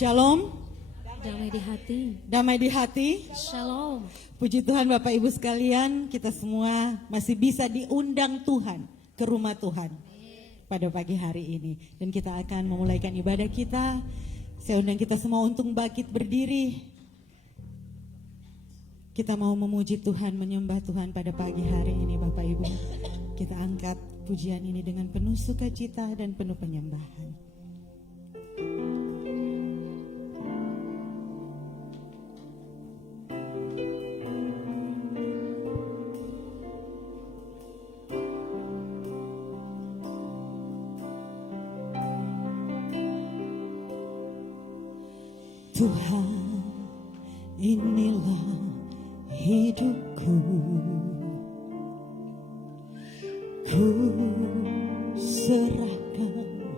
Shalom. Damai di hati. Damai di hati. Shalom. Puji Tuhan Bapak Ibu sekalian, kita semua masih bisa diundang Tuhan ke rumah Tuhan pada pagi hari ini. Dan kita akan memulaikan ibadah kita. Saya undang kita semua untuk bangkit berdiri. Kita mau memuji Tuhan, menyembah Tuhan pada pagi hari ini Bapak Ibu. Kita angkat pujian ini dengan penuh sukacita dan penuh penyembahan. Tuhan, inilah hidupku, ku serahkan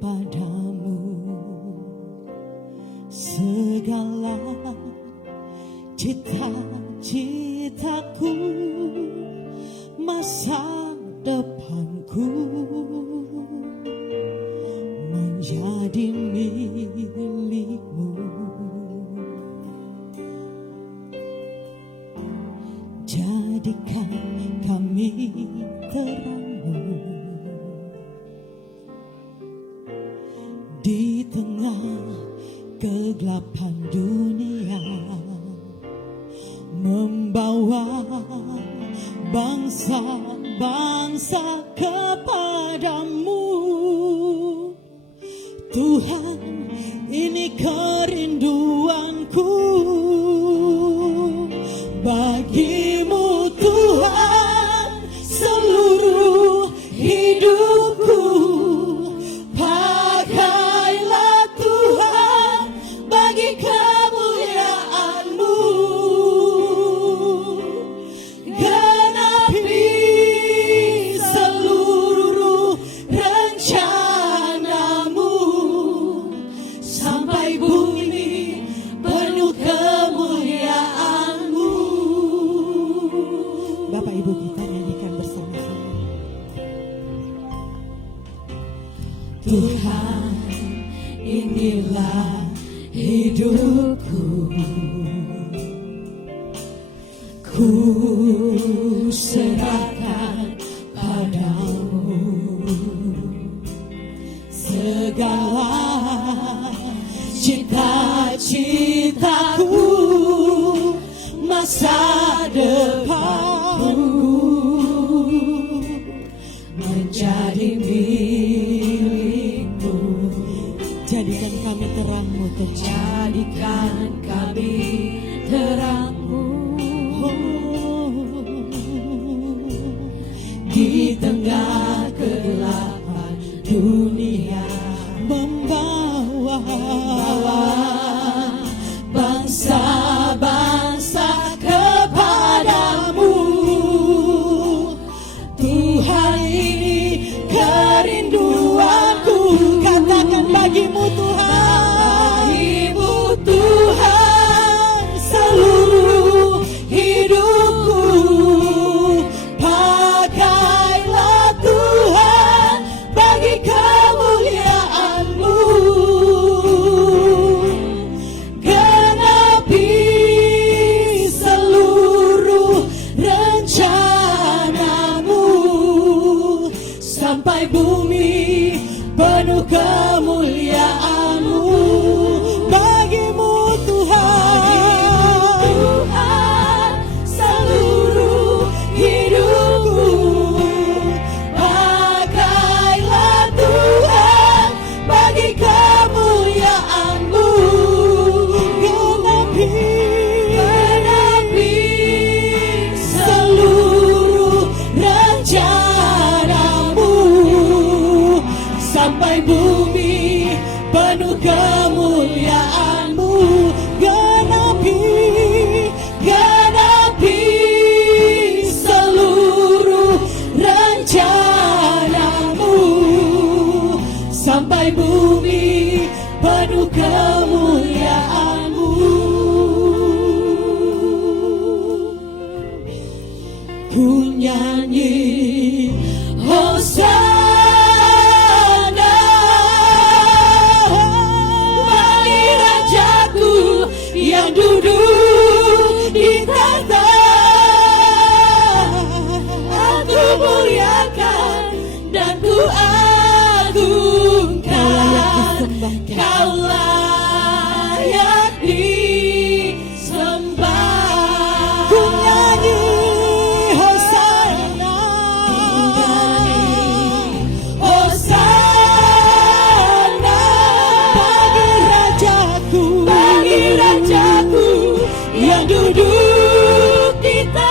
padamu segala cita-citaku, masa depanku menjadi milikmu. Jadikan kami terang-Mu di tengah kegelapan dunia, membawa bangsa-bangsa kepadamu. Tuhan, ini kerinduanku bagimu Tuhan, seluruh hidupku. Pakailah Tuhan bagi kemuliaan-Mu, genapi seluruh rencana-Mu sampai bumi penuh kemuliaan-Mu. Bapak Ibu, kita nyanyikan bersama-sama. Tuhan, inilah hidupku, ku serahkan padamu segala cita-citaku, masa depanku menjadi milikmu. Jadikan kami terang-Mu, jadikan kami terang-Mu, di tengah kegelapan dunia, membawa bangsa-bangsa kepadamu. Tuhan, ini kerinduanku. Katakan bagimu Tuhan, bagimu Tuhan, seluruh hidupku. Pakailah Tuhan bagi kemuliaan-Mu, genapi seluruh rencana-Mu sampai bumi penuh kemuliaan-Mu. Bagimu Tuhan, seluruh hidupku. Pakailah Tuhan bagi kemuliaan-Mu, genapi seluruh rencana-Mu sampai bumi penuh kemuliaan-Mu, genapi seluruh rencana-Mu sampai bumi penuh kemuliaan-Mu. Ku nyanyi Hosana bagi yang duduk di tahta. Aku muliakan dan ku agungkan. Kau layak disembah. Ku nyanyi Hosana, Hosana bagi Rajaku yang duduk di tahta.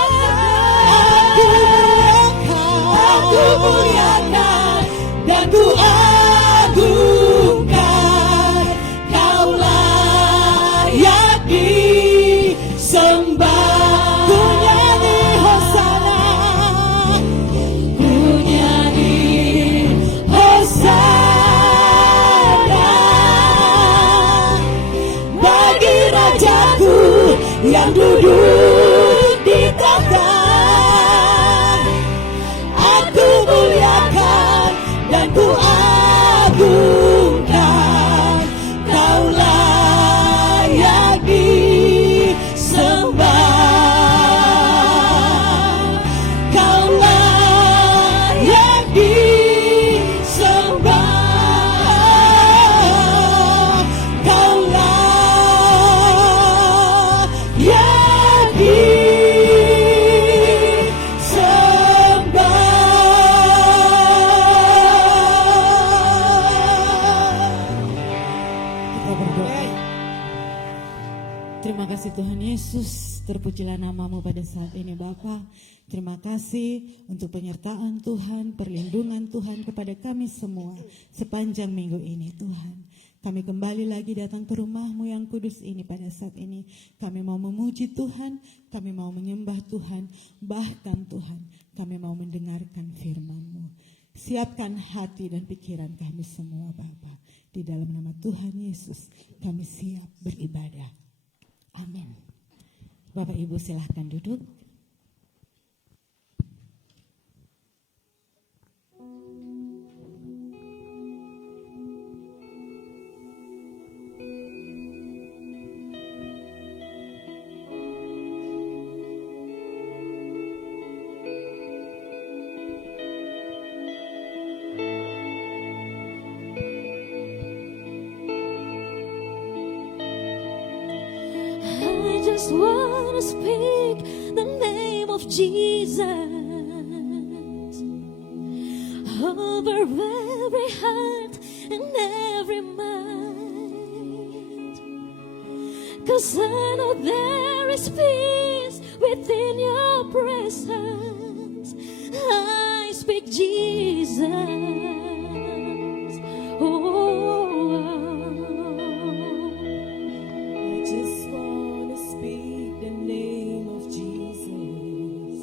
Aku muliakan dan ku agungkan. Kau layak disembah. Ku nyanyi Hosana, ku nyanyi Hosana bagi Rajaku yang duduk di tahta. Aku muliakan dan ku agungkan. Kau layak disembah. Kau layak disembah. Kau layak Kita berdoa. Terima kasih Tuhan Yesus, terpujilah namamu pada saat ini Bapa. Terima kasih untuk penyertaan Tuhan, perlindungan Tuhan kepada kami semua sepanjang minggu ini Tuhan. Kami kembali lagi datang ke rumah-Mu yang kudus ini pada saat ini. Kami mau memuji Tuhan, kami mau menyembah Tuhan, bahkan Tuhan kami mau mendengarkan firman-Mu. Siapkan hati dan pikiran kami semua Bapa. Di dalam nama Tuhan Yesus kami siap beribadah. Amin. Bapak Ibu silahkan duduk. I just want to speak the name of Jesus over every heart and every mind. 'Cause I know there is peace within your presence. I speak Jesus. I just wanna speak the name of Jesus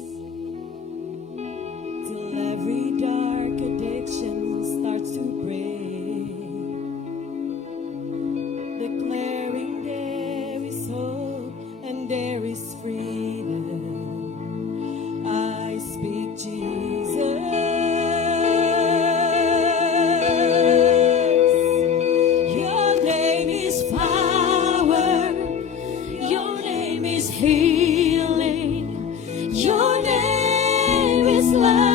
till every dark addiction starts to break, declaring there is hope and there is freedom. I speak Jesus. Your name is power. Your name is healing. Your name is life.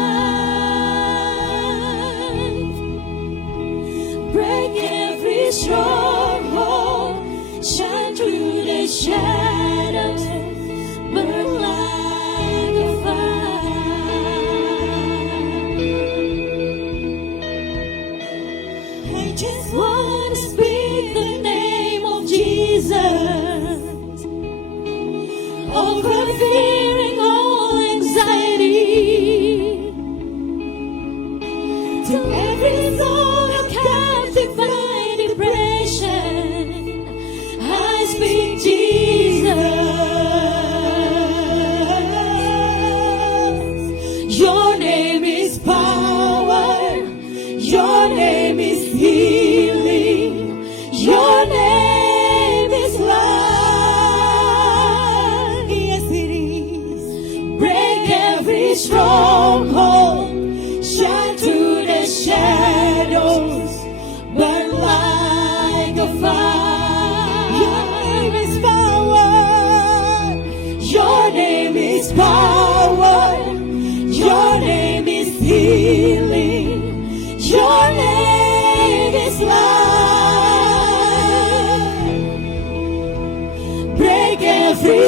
Break every stronghold. Shine through the shadows. Burn like a fire. I just want to speak the name of Jesus over fearing all anxiety, to every soul captive by depression. I speak Jesus.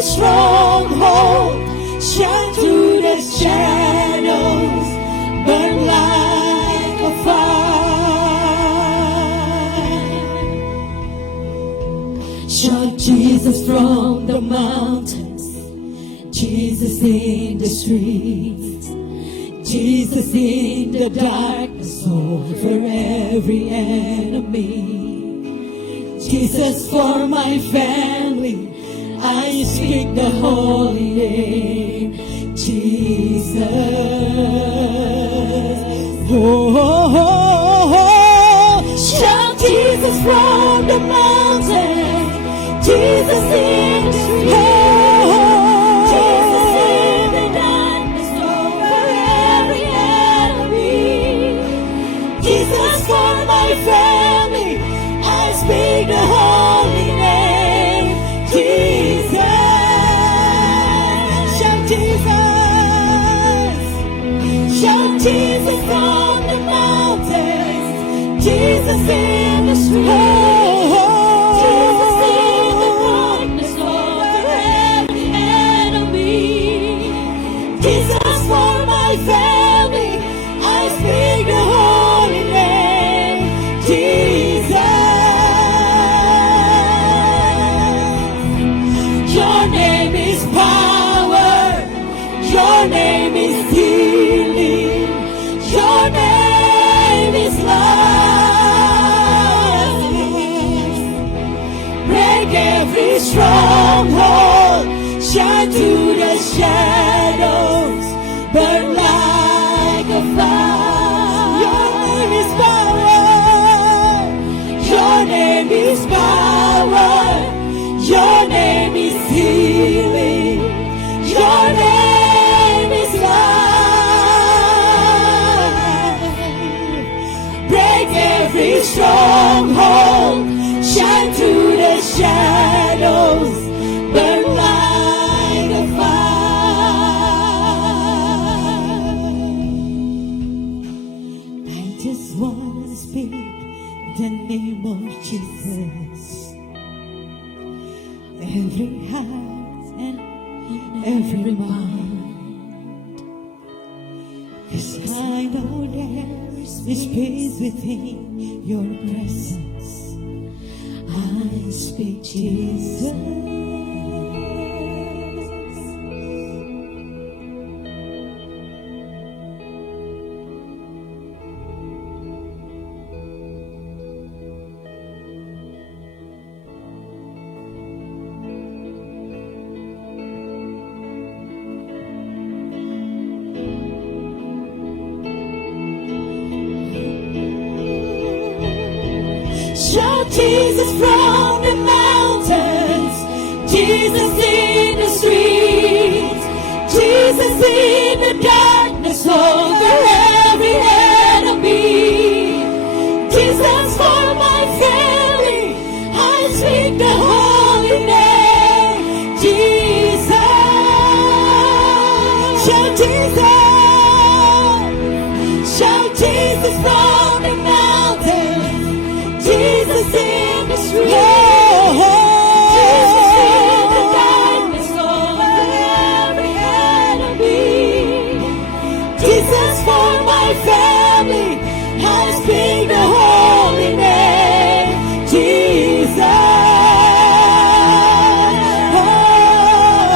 stronghold, shine through the shadows, burn like a fire. Shout Jesus from the mountains, Jesus in the streets, Jesus in the darkness over every enemy. Jesus for my family, I speak the holy name, Jesus. Oh, oh, oh, oh. Shout Jesus from the mountain, Jesus in the street, Jesus in the darkness over every enemy. Jesus for my family, I speak the holy name, Jesus. Shout Jesus. Shout Jesus from the mountains, Jesus in the street, Jesus in the darkness over every enemy. Jesus for my family, I speak the holy name, Jesus. Your name is power, your name is healing, your name is love. Break every stronghold, shine through the shadows, burn like a fire. Your name is power, your name is power, your name is healing, your name is life. Break every stronghold, shine through the shadows, burn like a fire. I just want to speak the name of Jesus. Every heart and every mind, 'cause I know there is peace within your presence. I speak Jesus. Shout Jesus from the mountains, Jesus in the streets, Jesus in the darkness over every enemy. Jesus for my family, I speak the holy name, Jesus. Shout Jesus, shout Jesus from the mountains, Jesus in the street, Jesus in the darkness over every enemy. Jesus for my family, I speak the holy name, Jesus. Oh,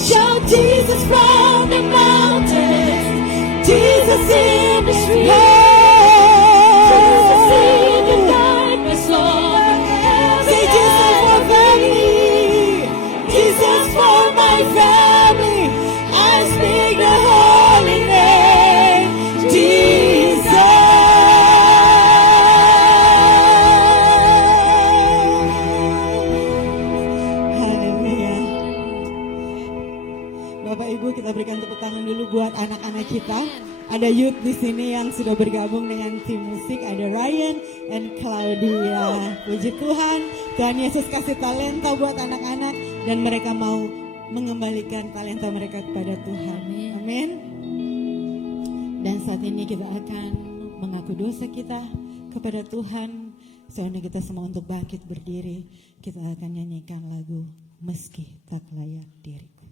shout Jesus from the mountains, Jesus in the street. Bapak Ibu, kita berikan tepuk tangan dulu buat anak-anak kita. Ada youth di sini yang sudah bergabung dengan tim musik. Ada Ryan and Claudia. Puji Tuhan, Tuhan Yesus kasih talenta buat anak-anak dan mereka mau mengembalikan talenta mereka kepada Tuhan. Amin. Dan saat ini kita akan mengaku dosa kita kepada Tuhan. Seandainya kita semua untuk bangkit berdiri, kita akan nyanyikan lagu meski tak layak diriku.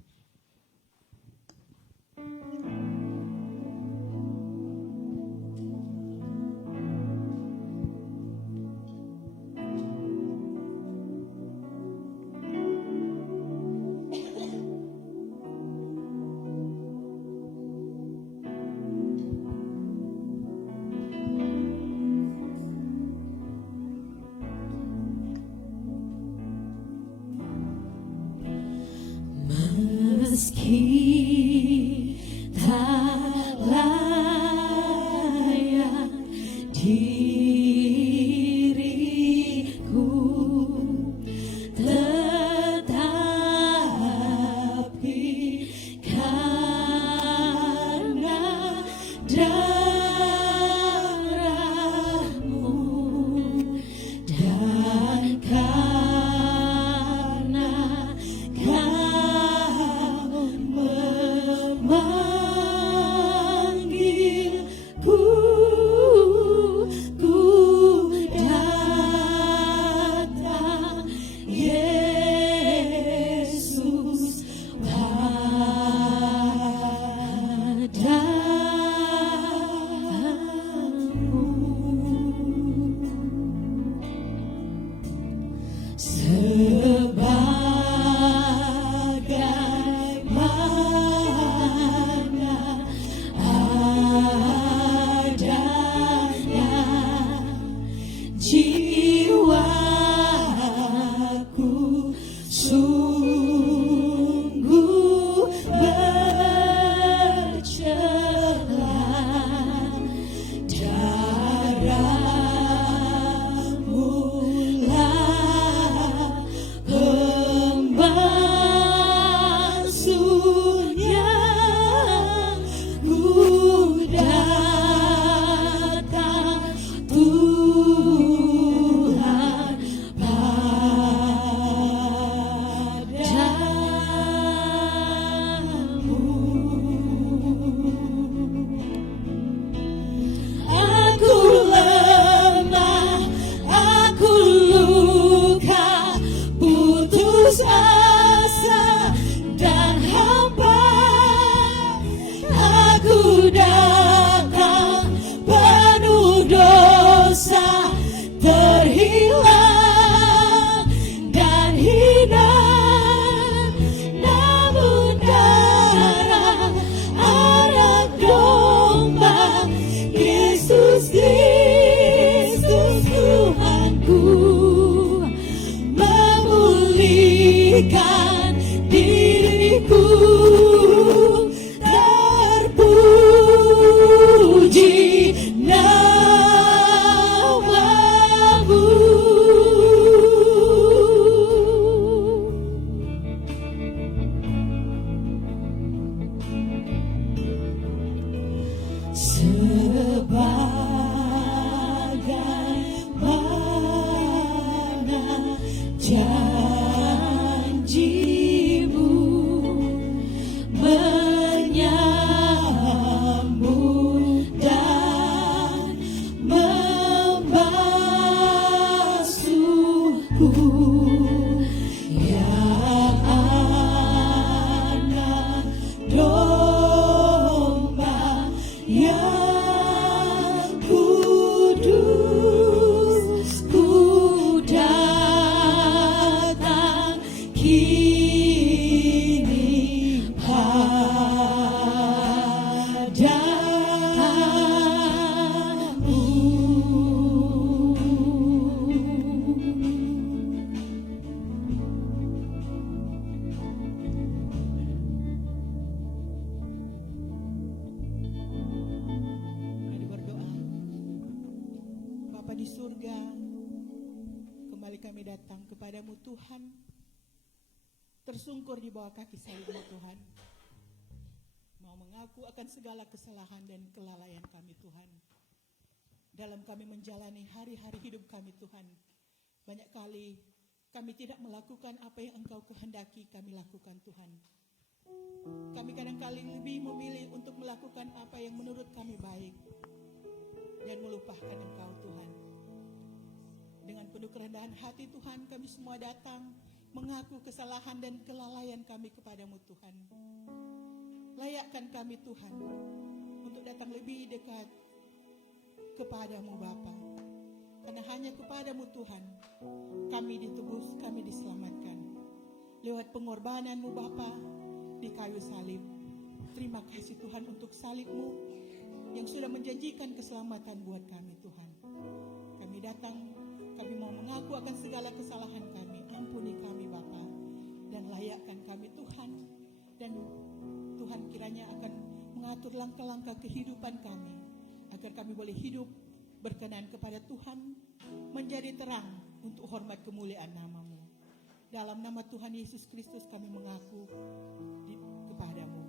Meski tak layak diriku, tetapi karena darahmu dan karena memanggilku, ku datang Yesus padamu. Sebagaimana adanya jiwaku sungguh bercela, darahmu lah pembasuhnya. Ku datang Tuhan padamu. Aku lemah, aku luka, putus asa dan hampa. Aku datang penuh dosa, terhilang dan hina. Namun darah anak domba Yesus Kristus Tuhanku memulihkan diriku. Terpuji namamu. Sebagaimana janjimu menyambut dan membasuhku, ya anak domba yang kudus, ku datang kini Mari berdoa. Bapa di surga, kembali kami datang kepadamu Tuhan, tersungkur di bawah kaki salibmu Tuhan, mau mengaku akan segala kesalahan dan kelalaian kami Tuhan. Dalam kami menjalani hari-hari hidup kami Tuhan, banyak kali kami tidak melakukan apa yang Engkau kehendaki kami lakukan Tuhan. Kami kadang-kali lebih memilih untuk melakukan apa yang menurut kami baik dan melupakan Engkau Tuhan. Dengan penuh kerendahan hati Tuhan, kami semua datang mengaku kesalahan dan kelalaian kami kepadamu Tuhan. Layakkan kami Tuhan untuk datang lebih dekat kepadamu Bapa. Karena hanya kepadamu Tuhan kami ditebus, kami diselamatkan. Lewat pengorbananmu Bapa di kayu salib. Terima kasih Tuhan untuk salibmu yang sudah menjanjikan keselamatan buat kami Tuhan. Kami datang, kami mau mengaku akan segala kesalahan kami. Ampuni kami Bapa dan layakkan kami Tuhan. Dan Tuhan kiranya akan mengatur langkah-langkah kehidupan kami agar kami boleh hidup berkenan kepada Tuhan, menjadi terang untuk hormat kemuliaan nama-Mu. Dalam nama Tuhan Yesus Kristus kami mengaku kepadamu.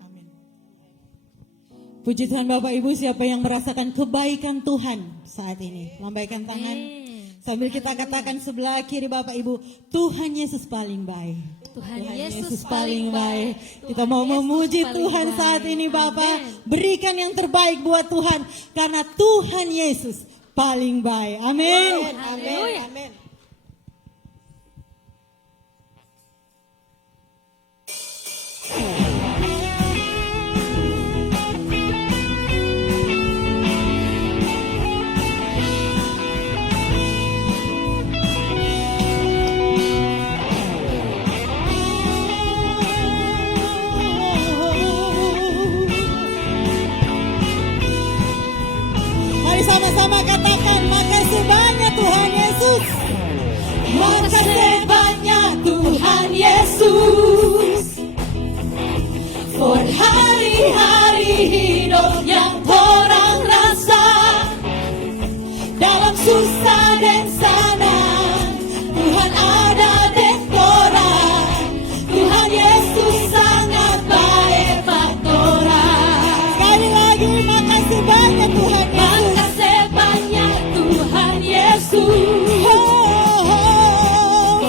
Amin. Puji Tuhan Bapak Ibu, siapa yang merasakan kebaikan Tuhan saat ini? Lambaikan tangan. Sambil kita katakan sebelah kiri Bapak Ibu, Tuhan Yesus paling baik. Tuhan Yesus paling baik. baik. Kita mau Tuhan Yesus memuji paling Tuhan baik. saat ini Bapak. Amen. Berikan yang terbaik buat Tuhan. Karena Tuhan Yesus paling baik. Amin. Haleluya. Amin. Mari sama-sama katakan, makasih banyak Tuhan Yesus. Makasih banyak Tuhan Yesus. For hari-hari hidup yang orang rasa dalam susah dan senang, Tuhan ada dan orang. Tuhan Yesus sangat baik buat orang. Sekali lagi, makasih banyak Tuhan Yesus. Makasih banyak Tuhan Yesus.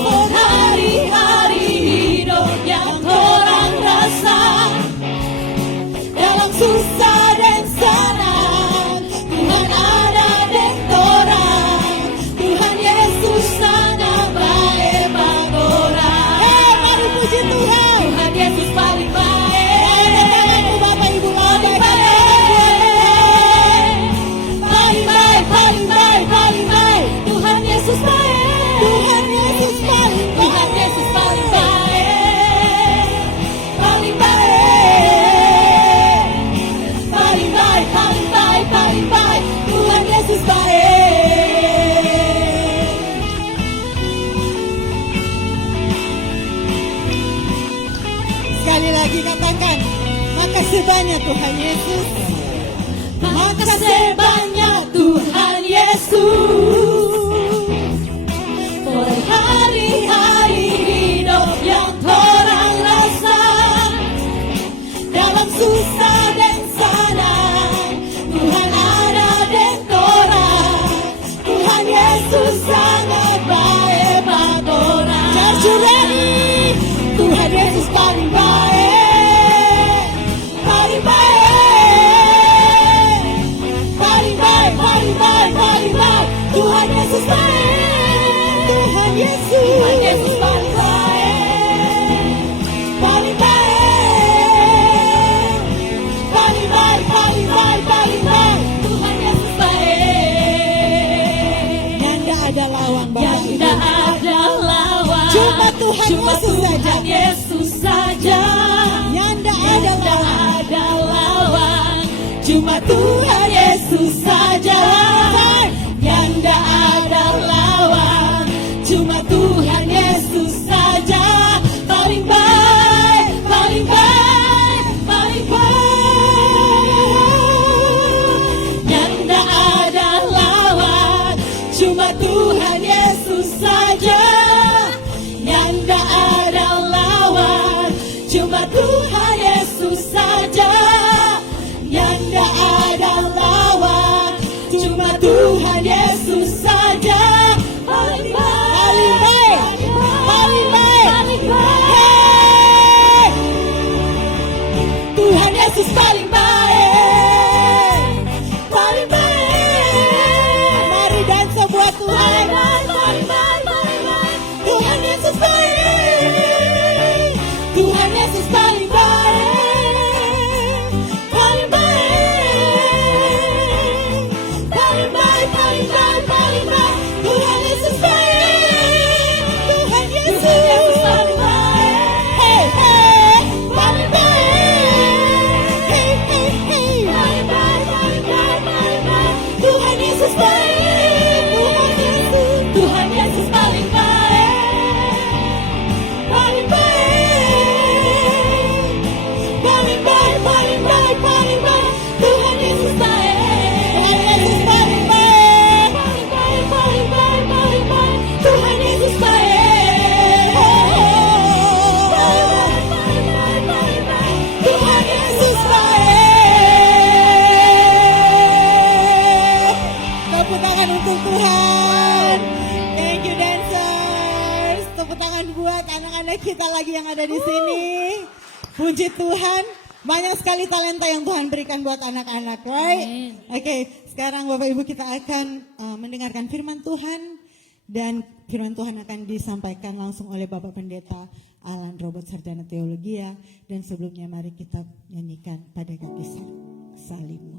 For hari-hari hidup yang orang rasa dalam susah dan senang, Tuhan ada dan orang. Tuhan Yesus sangat baik buat orang. Mari puji Tuhan. Tuhan Yesus paling baik. Bapak Ibu, paling baik. Paling baik, paling baik, paling baik. Tuhan Yesus baik. Tuhan Yesus paling baik. Tuhan Yesus paling baik. Paling baik. Paling baik, paling baik, paling baik. Tuhan Yesus baik. Sekali lagi katakan, makasih banyak Tuhan Yesus. Makasih banyak Tuhan Yesus. For hari-hari hidup yang orang rasa dalam susah dan senang, Tuhan ada dan orang. Tuhan Yesus sangat baik buat orang. Are you ready? Tuhan Yesus paling baik. Paling baik. Paling baik, paling baik, paling baik. Tuhan Yesus baik. Tuhan Yesus. Tuhan Yesus paling baik. Paling baik. Paling baik, paling baik, paling baik. Tuhan Yesus baik. Yang tak ada lawan Bapak Yang Ibu. tak ada lawan. Cuma Tuhan Cuma Yesus saja. Tuhan Yesus saja. Yang tak ada Yang tak lawan. ada lawan. Cuma Tuhan Yesus saja. Yang tak ada lawan. Cuma Tuhan Yesus saja. Paling baik, paling baik, paling baik. Yang tak ada lawan. Cuma Tuhan Yesus saja. Yang tak ada lawan. Cuma Tuhan Yesus saja. Yang tak ada lawan. buat anak-anak kita lagi yang ada di sini. Puji Tuhan, banyak sekali talenta yang Tuhan berikan buat anak-anak, right? Oke, sekarang Bapak Ibu kita akan mendengarkan firman Tuhan. Dan firman Tuhan akan disampaikan langsung oleh Bapak Pendeta Alan Robert Sarjana Teologia. Dan sebelumnya mari kita nyanyikan Pada Kaki Salibmu.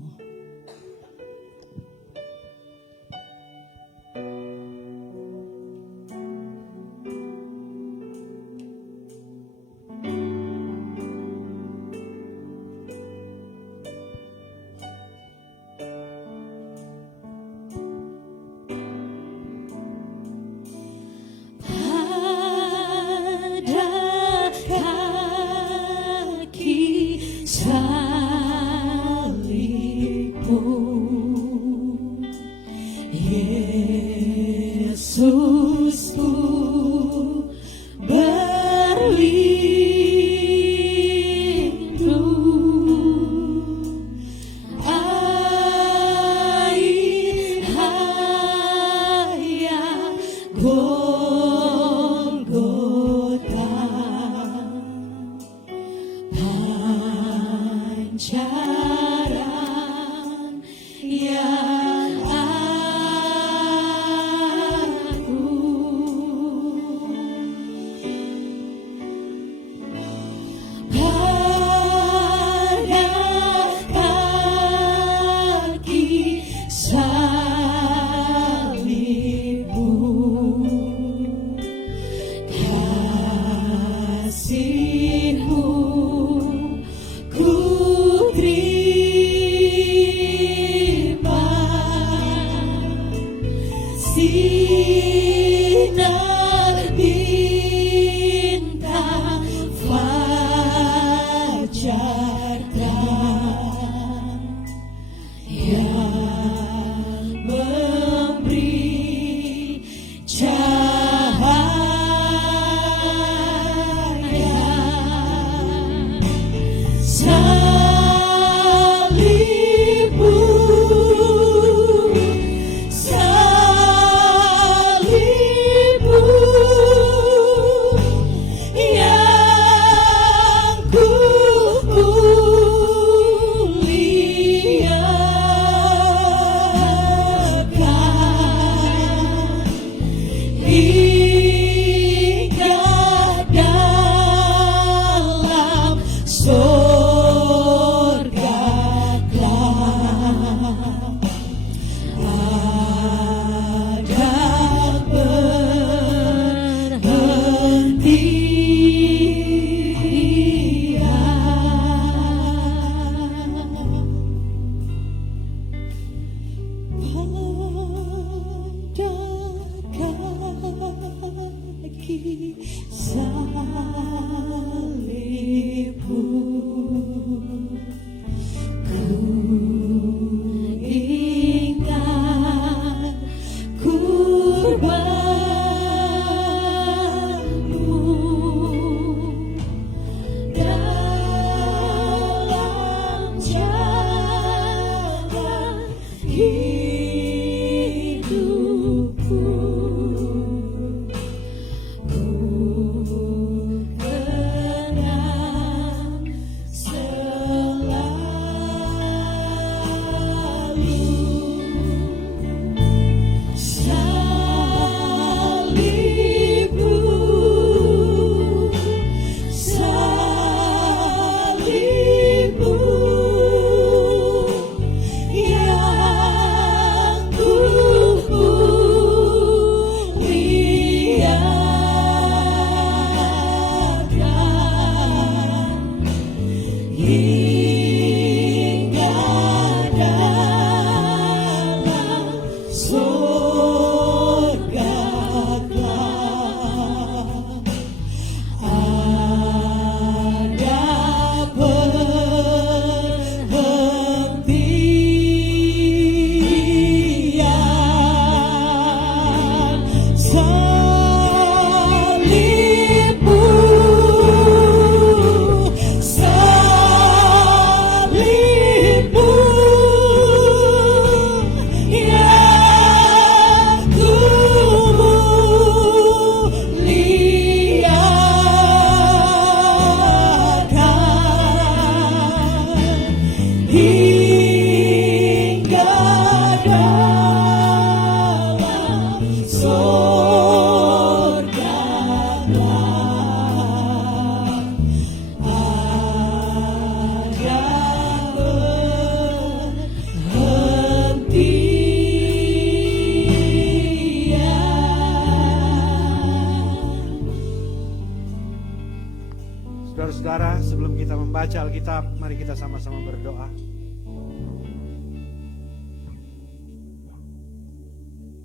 Saudara-saudara, sebelum kita membaca Alkitab, mari kita sama-sama berdoa.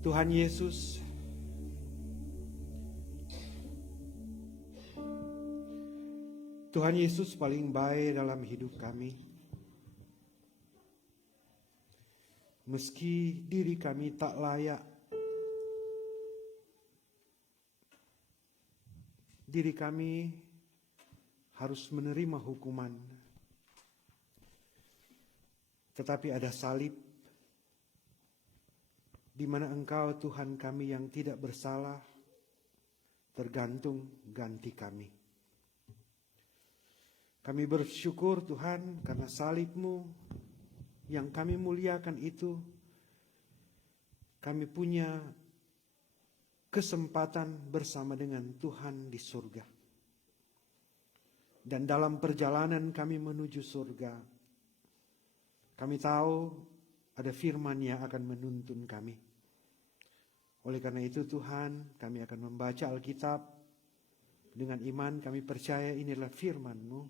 Tuhan Yesus, Tuhan Yesus paling baik dalam hidup kami. Meski diri kami tak layak, diri kami harus menerima hukuman. Tetapi ada salib di mana Engkau Tuhan kami yang tidak bersalah tergantung ganti kami. Kami bersyukur Tuhan karena salib-Mu yang kami muliakan itu, kami punya kesempatan bersama dengan Tuhan di surga. Dan dalam perjalanan kami menuju surga, kami tahu ada firman yang akan menuntun kami. Oleh karena itu Tuhan, kami akan membaca Alkitab dengan iman. Kami percaya inilah firman-Mu.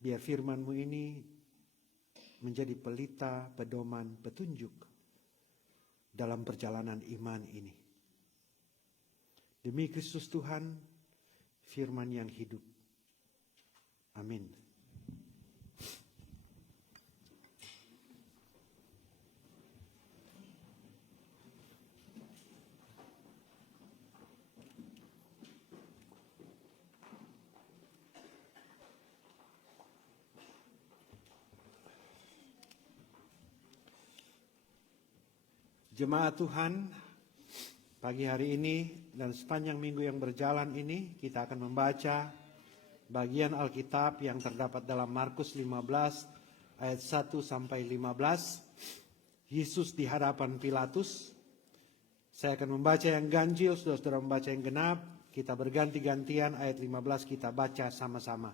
Biar firman-Mu ini menjadi pelita, pedoman, petunjuk dalam perjalanan iman ini. Demi Kristus Tuhan, firman yang hidup. Amin. Jemaat Tuhan, pagi hari ini dan sepanjang minggu yang berjalan ini kita akan membaca bagian Alkitab yang terdapat dalam Markus 15 ayat 1 sampai 15. Yesus di hadapan Pilatus. Saya akan membaca yang ganjil, saudara-saudara membaca yang genap. Kita berganti-gantian ayat 15 kita baca sama-sama.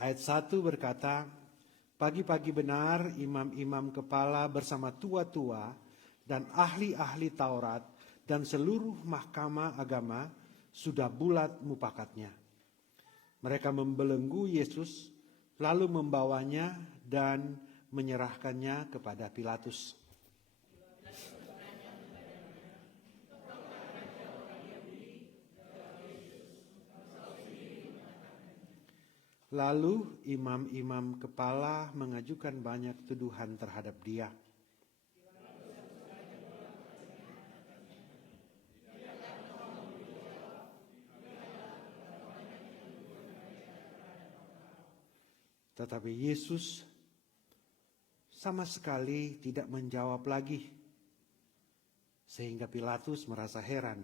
Ayat 1 berkata, pagi-pagi benar imam-imam kepala bersama tua-tua dan ahli-ahli Taurat dan seluruh mahkamah agama sudah bulat mupakatnya. Mereka membelenggu Yesus lalu membawanya dan menyerahkannya kepada Pilatus. Lalu imam-imam kepala mengajukan banyak tuduhan terhadap dia. Tetapi Yesus sama sekali tidak menjawab lagi, sehingga Pilatus merasa heran.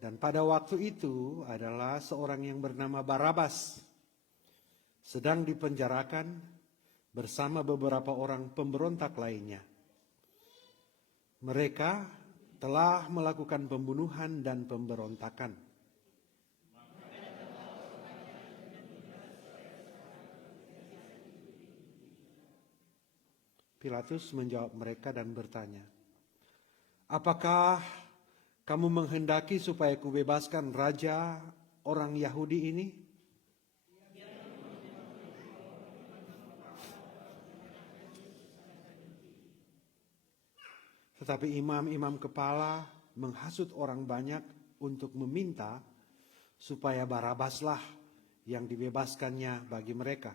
Dan pada waktu itu adalah seorang yang bernama Barabas sedang dipenjarakan bersama beberapa orang pemberontak lainnya. Mereka telah melakukan pembunuhan dan pemberontakan. Pilatus menjawab mereka dan bertanya, apakah kamu menghendaki supaya kubebaskan raja orang Yahudi ini? Tetapi imam-imam kepala menghasut orang banyak untuk meminta supaya Barabaslah yang dibebaskannya bagi mereka.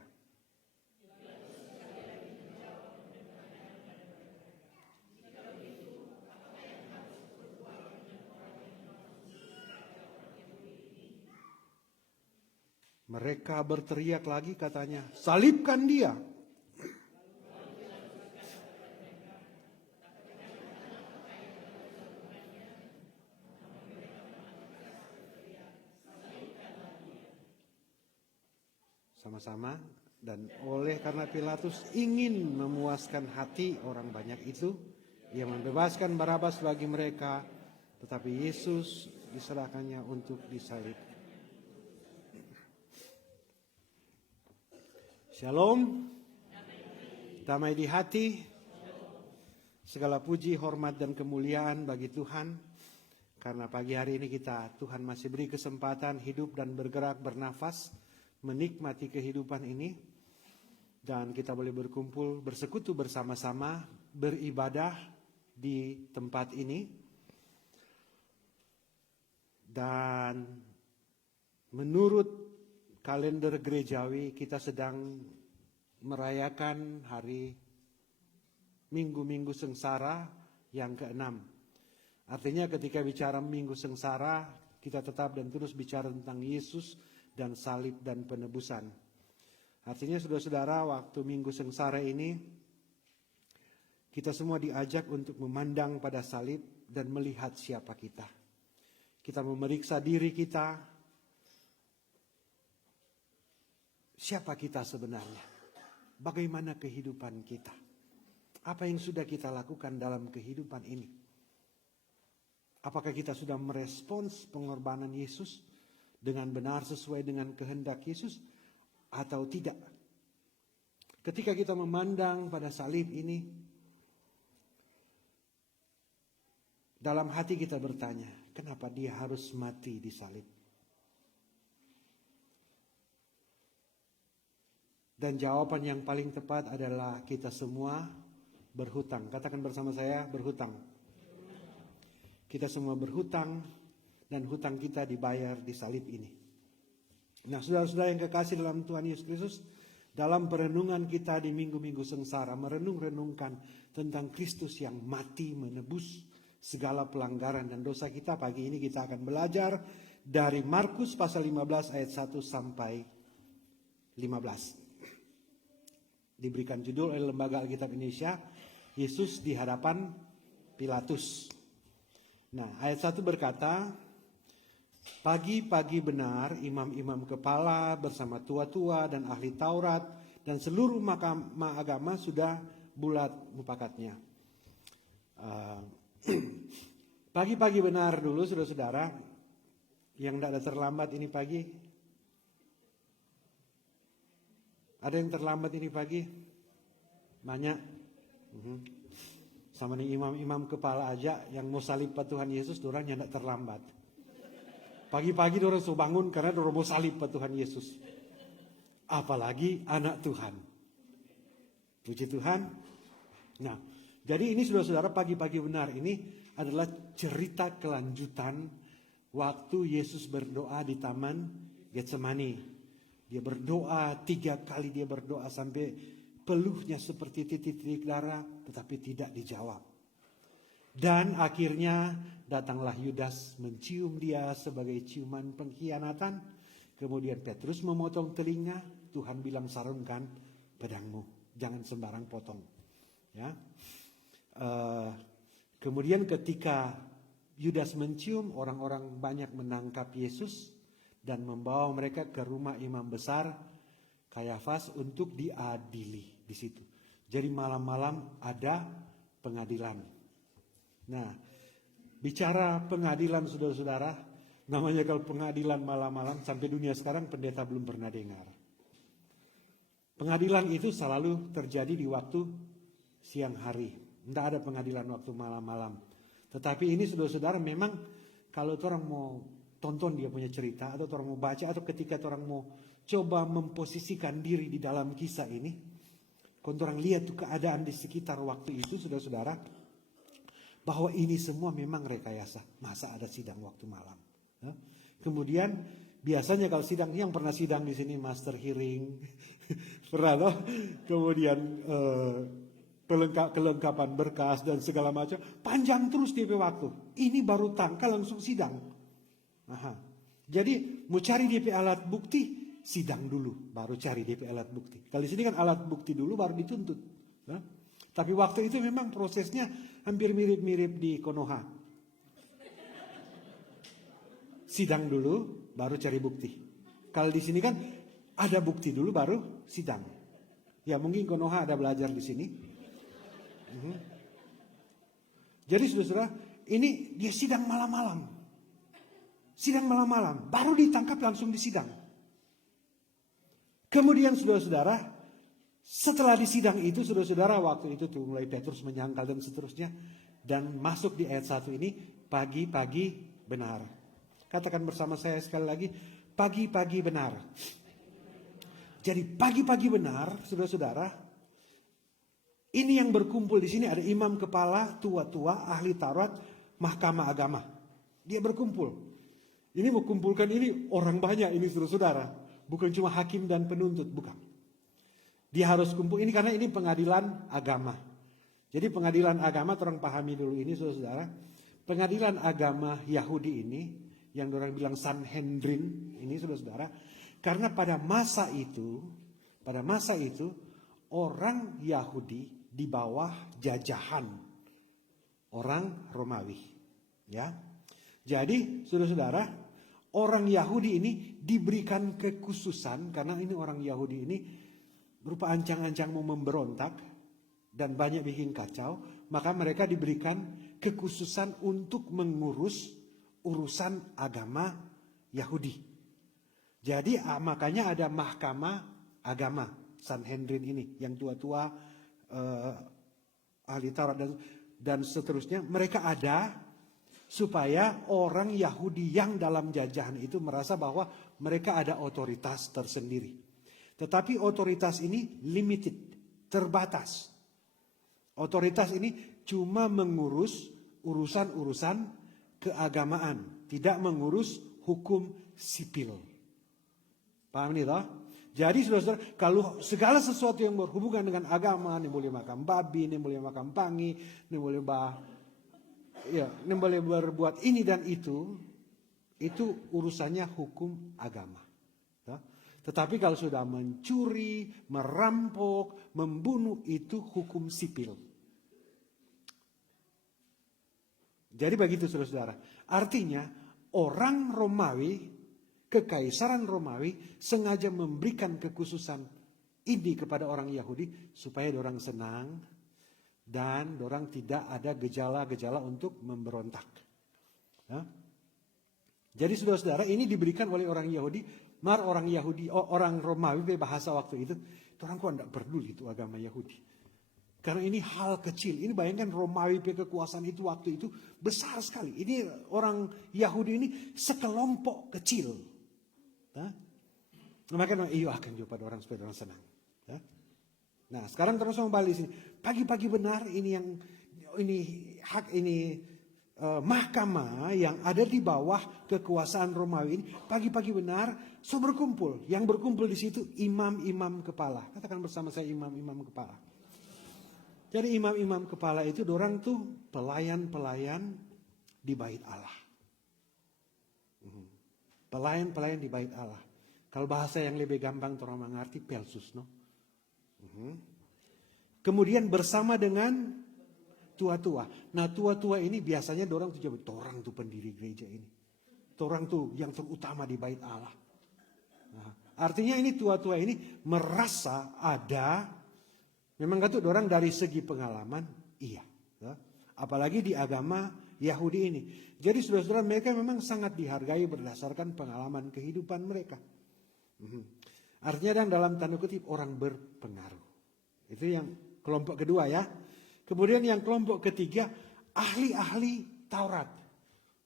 Mereka berteriak lagi katanya, salibkan dia. Sama-sama, dan oleh karena Pilatus ingin memuaskan hati orang banyak itu, ia membebaskan Barabas bagi mereka, tetapi Yesus diserahkannya untuk disalib. Shalom. Damai di hati. Segala puji, hormat, dan kemuliaan bagi Tuhan. Karena pagi hari ini Tuhan masih beri kesempatan hidup dan bergerak, bernafas, menikmati kehidupan ini. Dan kita boleh berkumpul, bersekutu bersama-sama, beribadah di tempat ini. Dan menurut kalender gerejawi kita sedang merayakan hari Minggu-Minggu Sengsara yang ke-6. Artinya ketika bicara Minggu Sengsara, kita tetap dan terus bicara tentang Yesus dan salib dan penebusan. Artinya saudara-saudara, waktu Minggu Sengsara ini, kita semua diajak untuk memandang pada salib dan melihat siapa kita. Kita memeriksa diri kita, siapa kita sebenarnya? Bagaimana kehidupan kita? Apa yang sudah kita lakukan dalam kehidupan ini? Apakah kita sudah merespons pengorbanan Yesus dengan benar sesuai dengan kehendak Yesus atau tidak? Ketika kita memandang pada salib ini, dalam hati kita bertanya, kenapa dia harus mati di salib? Dan jawaban yang paling tepat adalah kita semua berhutang. Katakan bersama saya, berhutang. Kita semua berhutang dan hutang kita dibayar di salib ini. Nah, saudara-saudara yang kekasih dalam Tuhan Yesus Kristus, dalam perenungan kita di minggu-minggu sengsara, merenung-renungkan tentang Kristus yang mati menebus segala pelanggaran dan dosa kita. Pagi ini kita akan belajar dari Markus pasal 15 ayat 1 sampai 15. Diberikan judul oleh Lembaga Alkitab Indonesia, Yesus di hadapan Pilatus. Nah, ayat 1 berkata, pagi-pagi benar imam-imam kepala bersama tua-tua dan ahli Taurat dan seluruh mahkamah agama sudah bulat mupakatnya. Pagi-pagi benar dulu saudara-saudara, yang tidak ada terlambat ini pagi. Ada yang terlambat ini pagi? Banyak. Sama nih imam-imam kepala aja yang mau salib Tuhan Yesus, dorang yang tidak terlambat. Pagi-pagi dorang so bangun karena dorang mau salib Tuhan Yesus. Apalagi anak Tuhan. Puji Tuhan. Nah, jadi ini saudara-saudara, pagi-pagi benar ini adalah cerita kelanjutan waktu Yesus berdoa di Taman Getsemani. Dia berdoa 3 kali, dia berdoa sampai peluhnya seperti titik-titik darah, tetapi tidak dijawab. Dan akhirnya datanglah Yudas mencium dia sebagai ciuman pengkhianatan. Kemudian Petrus memotong telinga, Tuhan bilang sarungkan pedangmu, jangan sembarang potong. Ya. Kemudian ketika Yudas mencium, orang-orang banyak menangkap Yesus dan membawa mereka ke rumah imam besar Kayafas untuk diadili di situ. Jadi malam-malam ada pengadilan. Nah, bicara pengadilan saudara-saudara, namanya kalau pengadilan malam-malam sampai dunia sekarang pendeta belum pernah dengar. Pengadilan itu selalu terjadi di waktu siang hari. Tidak ada pengadilan waktu malam-malam. Tetapi ini saudara-saudara memang kalau orang mau tonton dia punya cerita, atau orang mau baca, atau ketika orang mau coba memposisikan diri di dalam kisah ini, kalau orang lihat tuh keadaan di sekitar waktu itu, saudara-saudara, bahwa ini semua memang rekayasa. Masa ada sidang waktu malam? Ya. Kemudian biasanya kalau sidang, yang pernah sidang di sini master hearing, pernah loh. Kemudian kelengkapan berkas dan segala macam, panjang terus DP waktu. Ini baru tangkal langsung sidang. Aha. Jadi mau cari DP alat bukti, sidang dulu, baru cari DP alat bukti. Kalau di sini kan alat bukti dulu baru dituntut. Nah, tapi waktu itu memang prosesnya hampir mirip-mirip di Konoha. Sidang dulu, baru cari bukti. Kalau di sini kan ada bukti dulu, baru sidang. Ya mungkin Konoha ada belajar di sini. Jadi saudara-saudara, ini dia sidang malam-malam. Sidang malam-malam, baru ditangkap langsung di sidang. Kemudian saudara-saudara, Setelah di sidang itu, saudara-saudara, waktu itu tuh mulai Petrus menyangkal dan seterusnya. Dan masuk di ayat 1 ini, pagi-pagi benar. Katakan bersama saya sekali lagi, pagi-pagi benar. Jadi pagi-pagi benar, saudara-saudara, ini yang berkumpul di sini ada imam kepala, tua-tua, ahli Taurat, mahkamah agama. Dia berkumpul. Ini mau kumpulkan ini orang banyak ini saudara-saudara. Bukan cuma hakim dan penuntut, bukan. Dia harus kumpul ini karena ini pengadilan agama. Jadi pengadilan agama, orang pahami dulu ini saudara-saudara. Pengadilan agama Yahudi ini, yang orang bilang Sanhedrin ini saudara-saudara. Karena pada masa itu orang Yahudi di bawah jajahan orang Romawi. Ya. Jadi saudara-saudara, orang Yahudi ini diberikan kekhususan karena ini orang Yahudi ini berupa ancang-ancang mau memberontak dan banyak bikin kacau, maka mereka diberikan kekhususan untuk mengurus urusan agama Yahudi. Jadi makanya ada mahkamah agama Sanhedrin ini yang tua-tua ahli Taurat dan seterusnya, mereka ada supaya orang Yahudi yang dalam jajahan itu merasa bahwa mereka ada otoritas tersendiri. Tetapi otoritas ini limited, terbatas. Otoritas ini cuma mengurus urusan-urusan keagamaan, tidak mengurus hukum sipil. Paham ini toh? Jadi saudara-saudara, kalau segala sesuatu yang berhubungan dengan agama, ini boleh makan babi, ini boleh makan pangi, ini boleh ini boleh berbuat ini dan itu urusannya hukum agama. Tetapi kalau sudah mencuri, merampok, membunuh, itu hukum sipil. Jadi begitu saudara-saudara. Artinya orang Romawi, Kekaisaran Romawi sengaja memberikan kekhususan ini kepada orang Yahudi supaya orang senang dan orang tidak ada gejala-gejala untuk memberontak. Ya. Jadi saudara-saudara, ini diberikan oleh orang Yahudi, orang Romawi bahasa waktu itu, orang kok tidak peduli itu agama Yahudi. Karena ini hal kecil. Ini bayangkan Romawi kekuasaan itu waktu itu besar sekali. Ini orang Yahudi ini sekelompok kecil. Maka iyo akan juga pada orang supaya orang senang. Ya. Nah sekarang terus kembali sini. Pagi-pagi benar ini mahkamah yang ada di bawah kekuasaan Romawi ini pagi-pagi benar berkumpul. Yang berkumpul di situ imam-imam kepala. Katakan bersama saya imam-imam kepala. Jadi imam-imam kepala itu orang tuh pelayan-pelayan di bait Allah. Pelayan-pelayan di bait Allah. Kalau bahasa yang lebih gampang orang mengerti pelsus, no? Kemudian bersama dengan tua-tua. Nah tua-tua ini biasanya orang tuh jadi orang tuh pendiri gereja ini. Orang tuh yang terutama di bait Allah. Nah, artinya ini tua-tua ini merasa ada, memang kata orang dari segi pengalaman, iya. Ya. Apalagi di agama Yahudi ini. Jadi saudara-saudara mereka memang sangat dihargai berdasarkan pengalaman kehidupan mereka. Artinya dalam tanda kutip orang berpengaruh. Itu yang kelompok kedua ya. Kemudian yang kelompok ketiga ahli-ahli Taurat.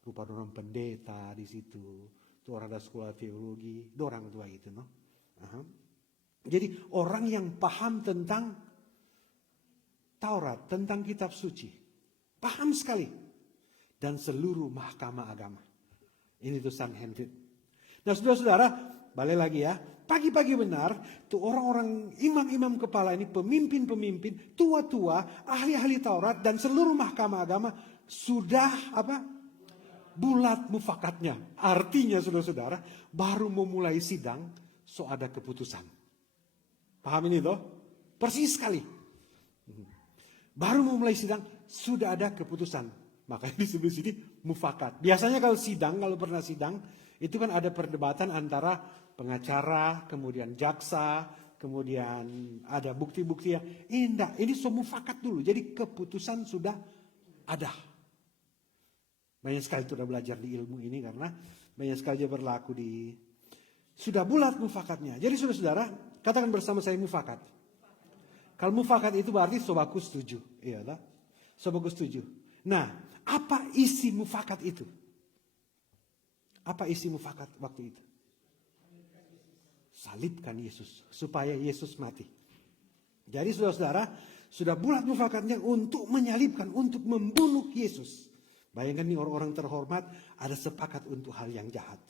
Rupa orang pendeta di situ. Itu orang ada sekolah teologi. Orang tua itu no. Jadi orang yang paham tentang Taurat, tentang kitab suci. Paham sekali. Dan seluruh mahkamah agama. Ini tuh Sanhedrin. Nah saudara-saudara, balik lagi ya. Pagi-pagi benar, tuh orang-orang imam-imam kepala ini, pemimpin-pemimpin, tua-tua, ahli-ahli Taurat, dan seluruh mahkamah agama sudah bulat mufakatnya. Artinya saudara-saudara, baru memulai sidang, ada keputusan. Paham ini toh? Persis sekali. Baru memulai sidang, sudah ada keputusan. Makanya disebut sini mufakat. Biasanya kalau pernah sidang, itu kan ada perdebatan antara pengacara, kemudian jaksa, kemudian ada bukti-bukti ya. Ini semua mufakat dulu. Jadi keputusan sudah ada. Banyak sekali sudah belajar di ilmu ini karena banyak sekali dia berlaku sudah bulat mufakatnya. Jadi saudara-saudara, katakan bersama saya mufakat. Kalau mufakat itu berarti sobaku setuju. Iya lah. Sobaku setuju. Nah, apa isi mufakat itu? Apa isi mufakat waktu itu? Salibkan Yesus. Supaya Yesus mati. Jadi saudara-saudara, sudah bulat mufakatnya untuk menyalibkan, untuk membunuh Yesus. Bayangkan nih orang-orang terhormat ada sepakat untuk hal yang jahat.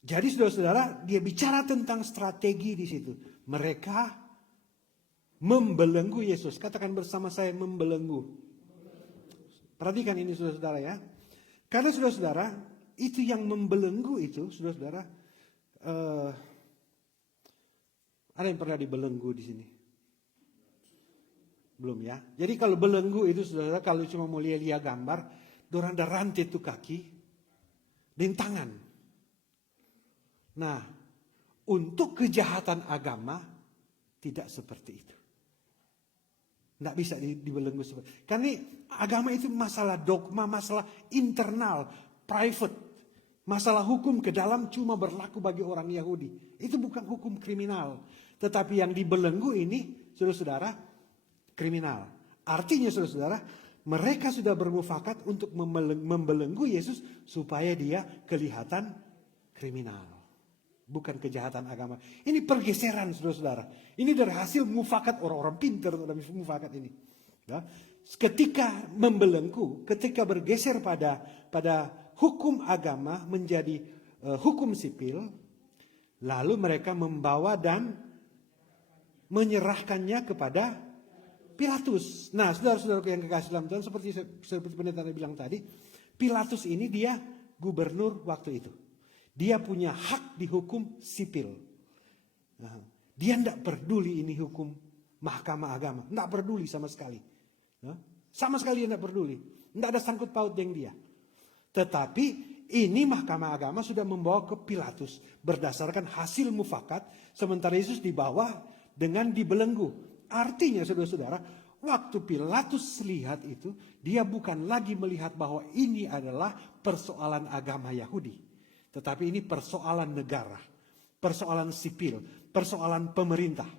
Jadi saudara-saudara, dia bicara tentang strategi di situ. Mereka membelenggu Yesus. Katakan bersama saya, membelenggu. Perhatikan ini saudara-saudara ya. Karena saudara-saudara, itu yang membelenggu itu, saudara-saudara, ada yang pernah dibelenggu di sini? Belum ya. Jadi kalau belenggu itu saudara, kalau cuma mau lihat gambar, dorang ada rantai itu kaki dan tangan. Nah, untuk kejahatan agama tidak seperti itu. Tidak bisa dibelenggu seperti itu. Karena agama itu masalah dogma, masalah internal, private. Masalah hukum ke dalam cuma berlaku bagi orang Yahudi. Itu bukan hukum kriminal. Tetapi yang dibelenggu ini, saudara-saudara, kriminal. Artinya saudara-saudara, mereka sudah bermufakat untuk membelenggu Yesus supaya dia kelihatan kriminal. Bukan kejahatan agama. Ini pergeseran saudara-saudara. Ini dari hasil mufakat orang-orang pintar dalam mufakat ini. Ya. Ketika membelenggu, ketika bergeser pada hukum agama menjadi hukum sipil, lalu mereka membawa dan menyerahkannya kepada Pilatus. Nah, saudara-saudara yang kekasih dalam Tuhan, seperti pendeta bilang tadi, Pilatus ini dia gubernur waktu itu. Dia punya hak di hukum sipil. Nah, dia tidak peduli ini hukum mahkamah agama. Tidak peduli sama sekali. Nah, sama sekali tidak peduli. Tidak ada sangkut paut dengan dia. Tetapi ini mahkamah agama sudah membawa ke Pilatus. Berdasarkan hasil mufakat. Sementara Yesus dibawa dengan dibelenggu. Artinya saudara-saudara, waktu Pilatus lihat itu, dia bukan lagi melihat bahwa ini adalah persoalan agama Yahudi. Tetapi ini persoalan negara, persoalan sipil, persoalan pemerintah.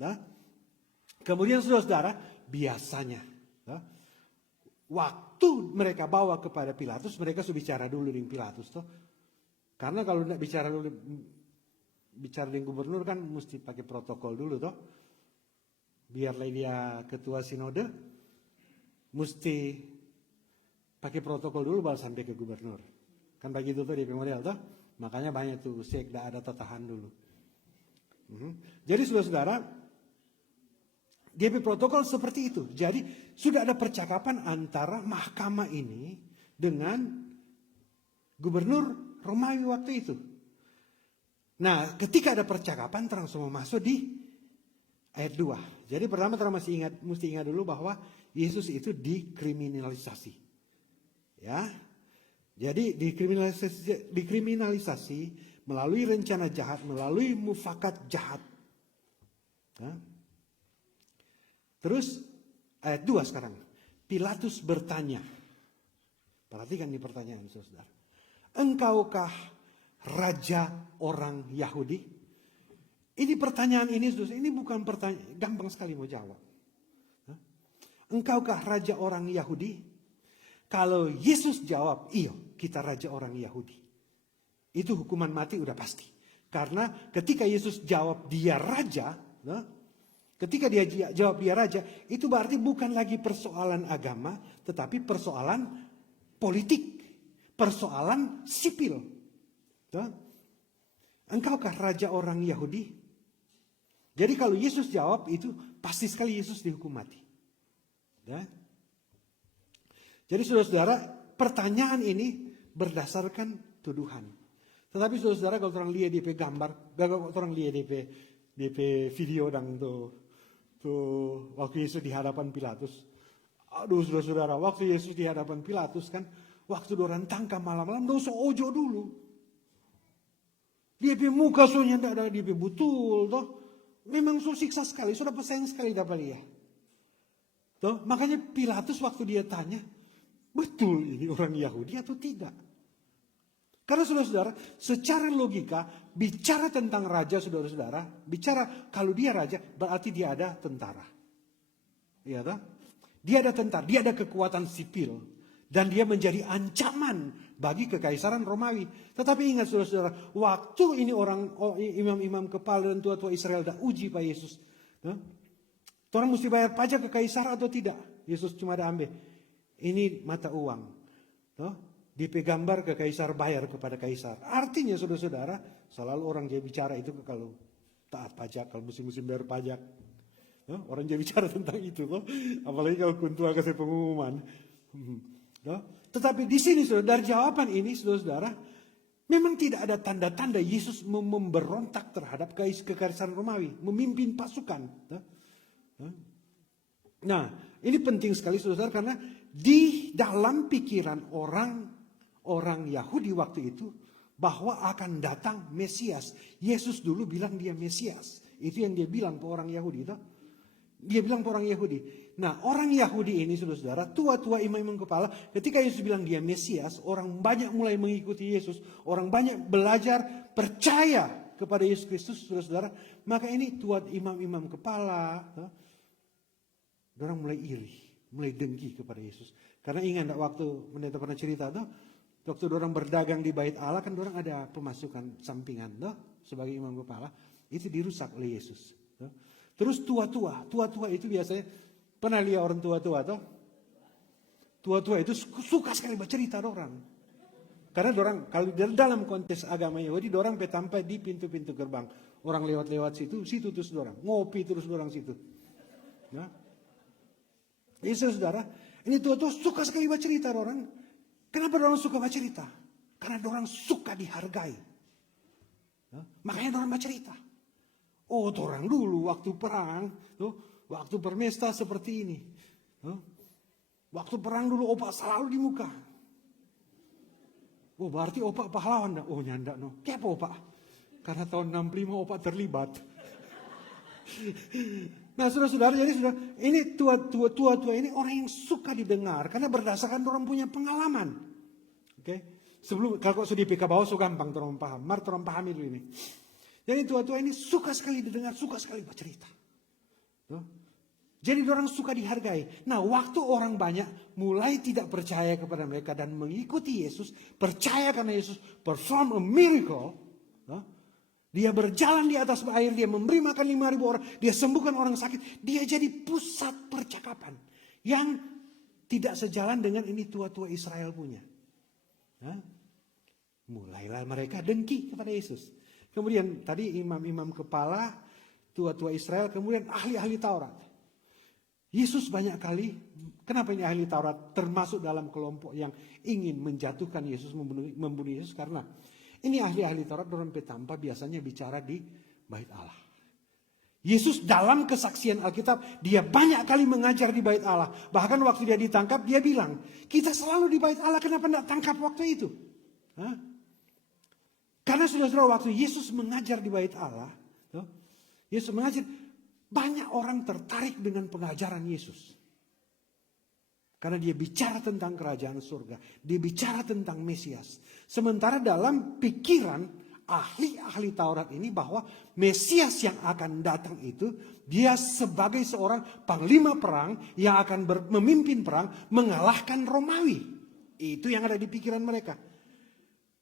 Nah, kemudian saudara-saudara, biasanya waktu mereka bawa kepada Pilatus, mereka sudah bicara dulu dengan Pilatus. Toh. Karena kalau tidak bicara dengan gubernur kan mesti pakai protokol dulu. Toh. Biarlah dia ketua sinode, mesti pakai protokol dulu baru sampai ke gubernur. Kan begitu tuh DP model tuh. Makanya banyak tuh sekda ada tertahan dulu. Jadi saudara-saudara, DP protokol seperti itu. Jadi sudah ada percakapan antara mahkamah ini dengan gubernur Romawi waktu itu. Nah, ketika ada percakapan terang semua masuk di ayat 2. Jadi pertama terang mesti ingat dulu bahwa Yesus itu dikriminalisasi. Ya. Jadi dikriminalisasi melalui rencana jahat, melalui mufakat jahat. Nah. Terus ayat 2 sekarang. Pilatus bertanya. Perhatikan di pertanyaan saudara. Engkaukah raja orang Yahudi? Ini pertanyaan ini bukan pertanyaan gampang sekali mau jawab. Engkaukah raja orang Yahudi? Kalau Yesus jawab, iya kita raja orang Yahudi. Itu hukuman mati udah pasti. Karena ketika Yesus jawab dia raja, ketika dia jawab dia raja, itu berarti bukan lagi persoalan agama, tetapi persoalan politik, persoalan sipil. Engkaukah raja orang Yahudi? Jadi kalau Yesus jawab itu pasti sekali Yesus dihukum mati. Jadi saudara-saudara, pertanyaan ini berdasarkan tuduhan. Tetapi saudara-saudara kalau orang lihat DP gambar, kalau orang lihat DP video dan tuh waktu Yesus di hadapan Pilatus. Aduh saudara-saudara, waktu Yesus di hadapan Pilatus kan, waktu orang tangkap malam-malam, dosa ojo dulu. DP muka soalnya tidak ada DP betul, toh. Memang so siksa sekali, sudah pesan sekali dapat dia. Toh, makanya Pilatus waktu dia tanya, betul ini orang Yahudi atau tidak? Karena saudara-saudara, secara logika, bicara tentang raja saudara-saudara, bicara kalau dia raja, berarti dia ada tentara. Iya toh? Dia ada tentara, dia ada kekuatan sipil. Dan dia menjadi ancaman bagi kekaisaran Romawi. Tetapi ingat saudara-saudara, waktu ini imam-imam kepala dan tua-tua Israel dah uji Pak Yesus. Orang mesti bayar pajak ke kaisar atau tidak? Yesus cuma ada ambil. Ini mata uang. DP gambar ke kaisar, bayar kepada kaisar. Artinya saudara-saudara, selalu orang dia bicara itu kalau taat pajak, kalau musim-musim bayar pajak. Orang dia bicara tentang itu. Apalagi kalau kuntua kasih pengumuman. Tetapi di sini saudara, dari jawaban ini saudara-saudara, memang tidak ada tanda-tanda Yesus memberontak terhadap kekaisaran Romawi, memimpin pasukan. Nah, ini penting sekali saudara, karena di dalam pikiran orang Yahudi waktu itu bahwa akan datang Mesias. Yesus dulu bilang dia Mesias. Itu yang dia bilang ke orang Yahudi. Dia bilang ke orang Yahudi. Nah, orang Yahudi ini saudara-saudara, tua-tua imam-imam kepala, ketika Yesus bilang dia Mesias, orang banyak mulai mengikuti Yesus. Orang banyak belajar percaya kepada Yesus Kristus saudara-saudara. Maka ini tua imam-imam kepala, orang mulai iri, mulai dengki kepada Yesus. Karena ingat waktu pendeta pernah cerita waktu orang berdagang di bait Allah kan orang ada pemasukan sampingan sebagai imam kepala, itu dirusak oleh Yesus. Terus tua-tua itu biasanya pernah lihat orang tua-tua Tua-tua itu suka sekali bercerita orang. Karena orang kalau dalam konteks agama Yahudi, orang petampai di pintu-pintu gerbang. Orang lewat-lewat situ terus orang ngopi terus orang situ. Nah, ini saudara, ini tua-tua suka sekali bercerita orang. Kenapa orang suka bercerita? Karena orang suka dihargai. Makanya orang bercerita. Oh, orang dulu waktu perang, waktu bermesta seperti ini. Waktu perang dulu opak selalu di muka. Oh, berarti opak pahlawan. Oh, nyanda no. Kenapa opak? Karena tahun 65 opak terlibat. Nah, saudara-saudara, jadi saudara, ini tua-tua ini orang yang suka didengar karena berdasarkan orang punya pengalaman. Oke? Sebelum kalau sudah di PK bawah so gampang orang paham. Orang pahami dulu ini. Jadi tua-tua ini suka sekali didengar, suka sekali bercerita. Jadi orang suka dihargai. Nah, waktu orang banyak mulai tidak percaya kepada mereka dan mengikuti Yesus, percaya karena Yesus perform a miracle, dia berjalan di atas air, dia memberi makan 5.000 orang, dia sembuhkan orang sakit, dia jadi pusat percakapan yang tidak sejalan dengan ini tua-tua Israel punya. Mulailah mereka dengki kepada Yesus. Kemudian tadi imam-imam kepala, tua-tua Israel, kemudian ahli-ahli Taurat. Yesus banyak kali, kenapa ini ahli Taurat termasuk dalam kelompok yang ingin menjatuhkan Yesus, membunuh Yesus? Karena ini ahli-ahli Taurat orang petampa biasanya bicara di bait Allah. Yesus dalam kesaksian Alkitab, dia banyak kali mengajar di bait Allah. Bahkan waktu dia ditangkap, dia bilang, kita selalu di bait Allah, kenapa tidak tangkap waktu itu? Karena saudara-saudara, waktu Yesus mengajar di bait Allah, Yesus mengajar, banyak orang tertarik dengan pengajaran Yesus. Karena dia bicara tentang kerajaan surga. Dia bicara tentang Mesias. Sementara dalam pikiran ahli-ahli Taurat ini bahwa Mesias yang akan datang itu, dia sebagai seorang panglima perang yang akan memimpin perang mengalahkan Romawi. Itu yang ada di pikiran mereka.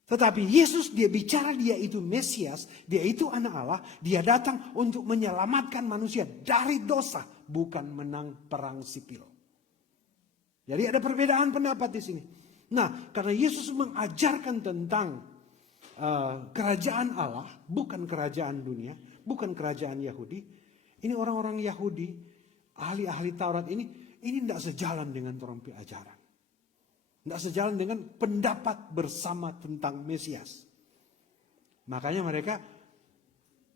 Tetapi Yesus dia bicara dia itu Mesias, dia itu anak Allah, dia datang untuk menyelamatkan manusia dari dosa, bukan menang perang sipil. Jadi ada perbedaan pendapat di sini. Nah, karena Yesus mengajarkan tentang kerajaan Allah, bukan kerajaan dunia, bukan kerajaan Yahudi. Ini orang-orang Yahudi, ahli-ahli Taurat ini tidak sejalan dengan orang ajaran. Tidak sejalan dengan pendapat bersama tentang Mesias. Makanya mereka,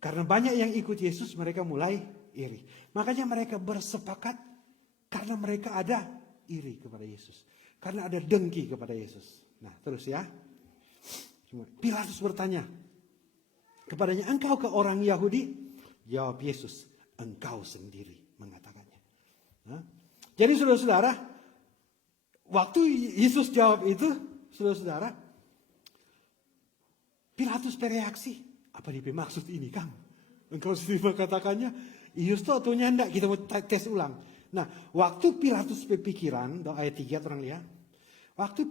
karena banyak yang ikut Yesus, mereka mulai iri. Makanya mereka bersepakat karena mereka ada iri kepada Yesus. Karena ada dengki kepada Yesus. Nah, terus ya. Pilatus bertanya kepadanya, engkau ke orang Yahudi? Jawab Yesus, engkau sendiri mengatakannya. Jadi saudara-saudara, waktu Yesus jawab itu, saudara-saudara, Pilatus bereaksi, apa dia maksud ini Kang? Engkau sendiri katakannya, ius tuh atau nyanda, kita mau tes ulang. Nah, waktu Pilatus berpikiran, ayat 3 orang lihat. Waktu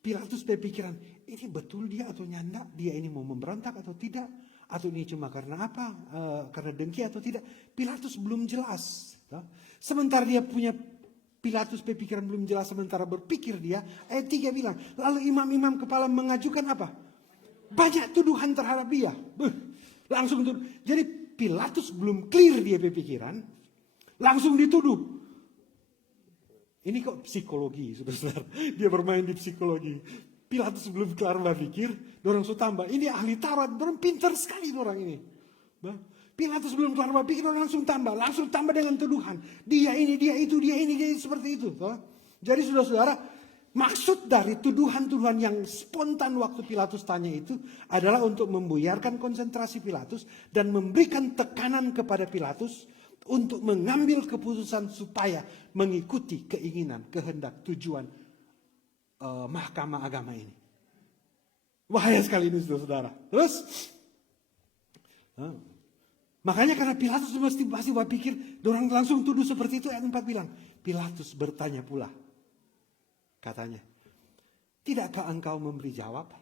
Pilatus berpikiran, ini betul dia atau nyanda? Dia ini mau memberontak atau tidak? Atau ini cuma karena apa? Karena dengki atau tidak? Pilatus belum jelas. Sementara dia punya Pilatus berpikiran belum jelas, sementara berpikir dia, ayat 3 bilang, lalu imam-imam kepala mengajukan apa? Banyak tuduhan terhadap dia. Langsung tuduh. Jadi Pilatus belum clear dia berpikiran, langsung dituduh. Ini kok psikologi, saudara. Dia bermain di psikologi. Pilatus belum kelar berpikir, dorang sudah tambah. Ini ahli Taurat, dorang pintar sekali orang ini. Pilatus belum kelar berpikir, dorang langsung tambah dengan tuduhan. Dia ini, dia itu, dia ini, dia itu, seperti itu. Jadi saudara-saudara, maksud dari tuduhan-tuduhan yang spontan waktu Pilatus tanya itu adalah untuk membuyarkan konsentrasi Pilatus dan memberikan tekanan kepada Pilatus untuk mengambil keputusan supaya mengikuti keinginan, kehendak, tujuan mahkamah agama ini. Bahaya sekali ini saudara. Terus, makanya karena Pilatus masih berpikir, orang langsung tuduh seperti itu. Ayat 4 bilang, Pilatus bertanya pula. Katanya, tidakkah engkau memberi jawab?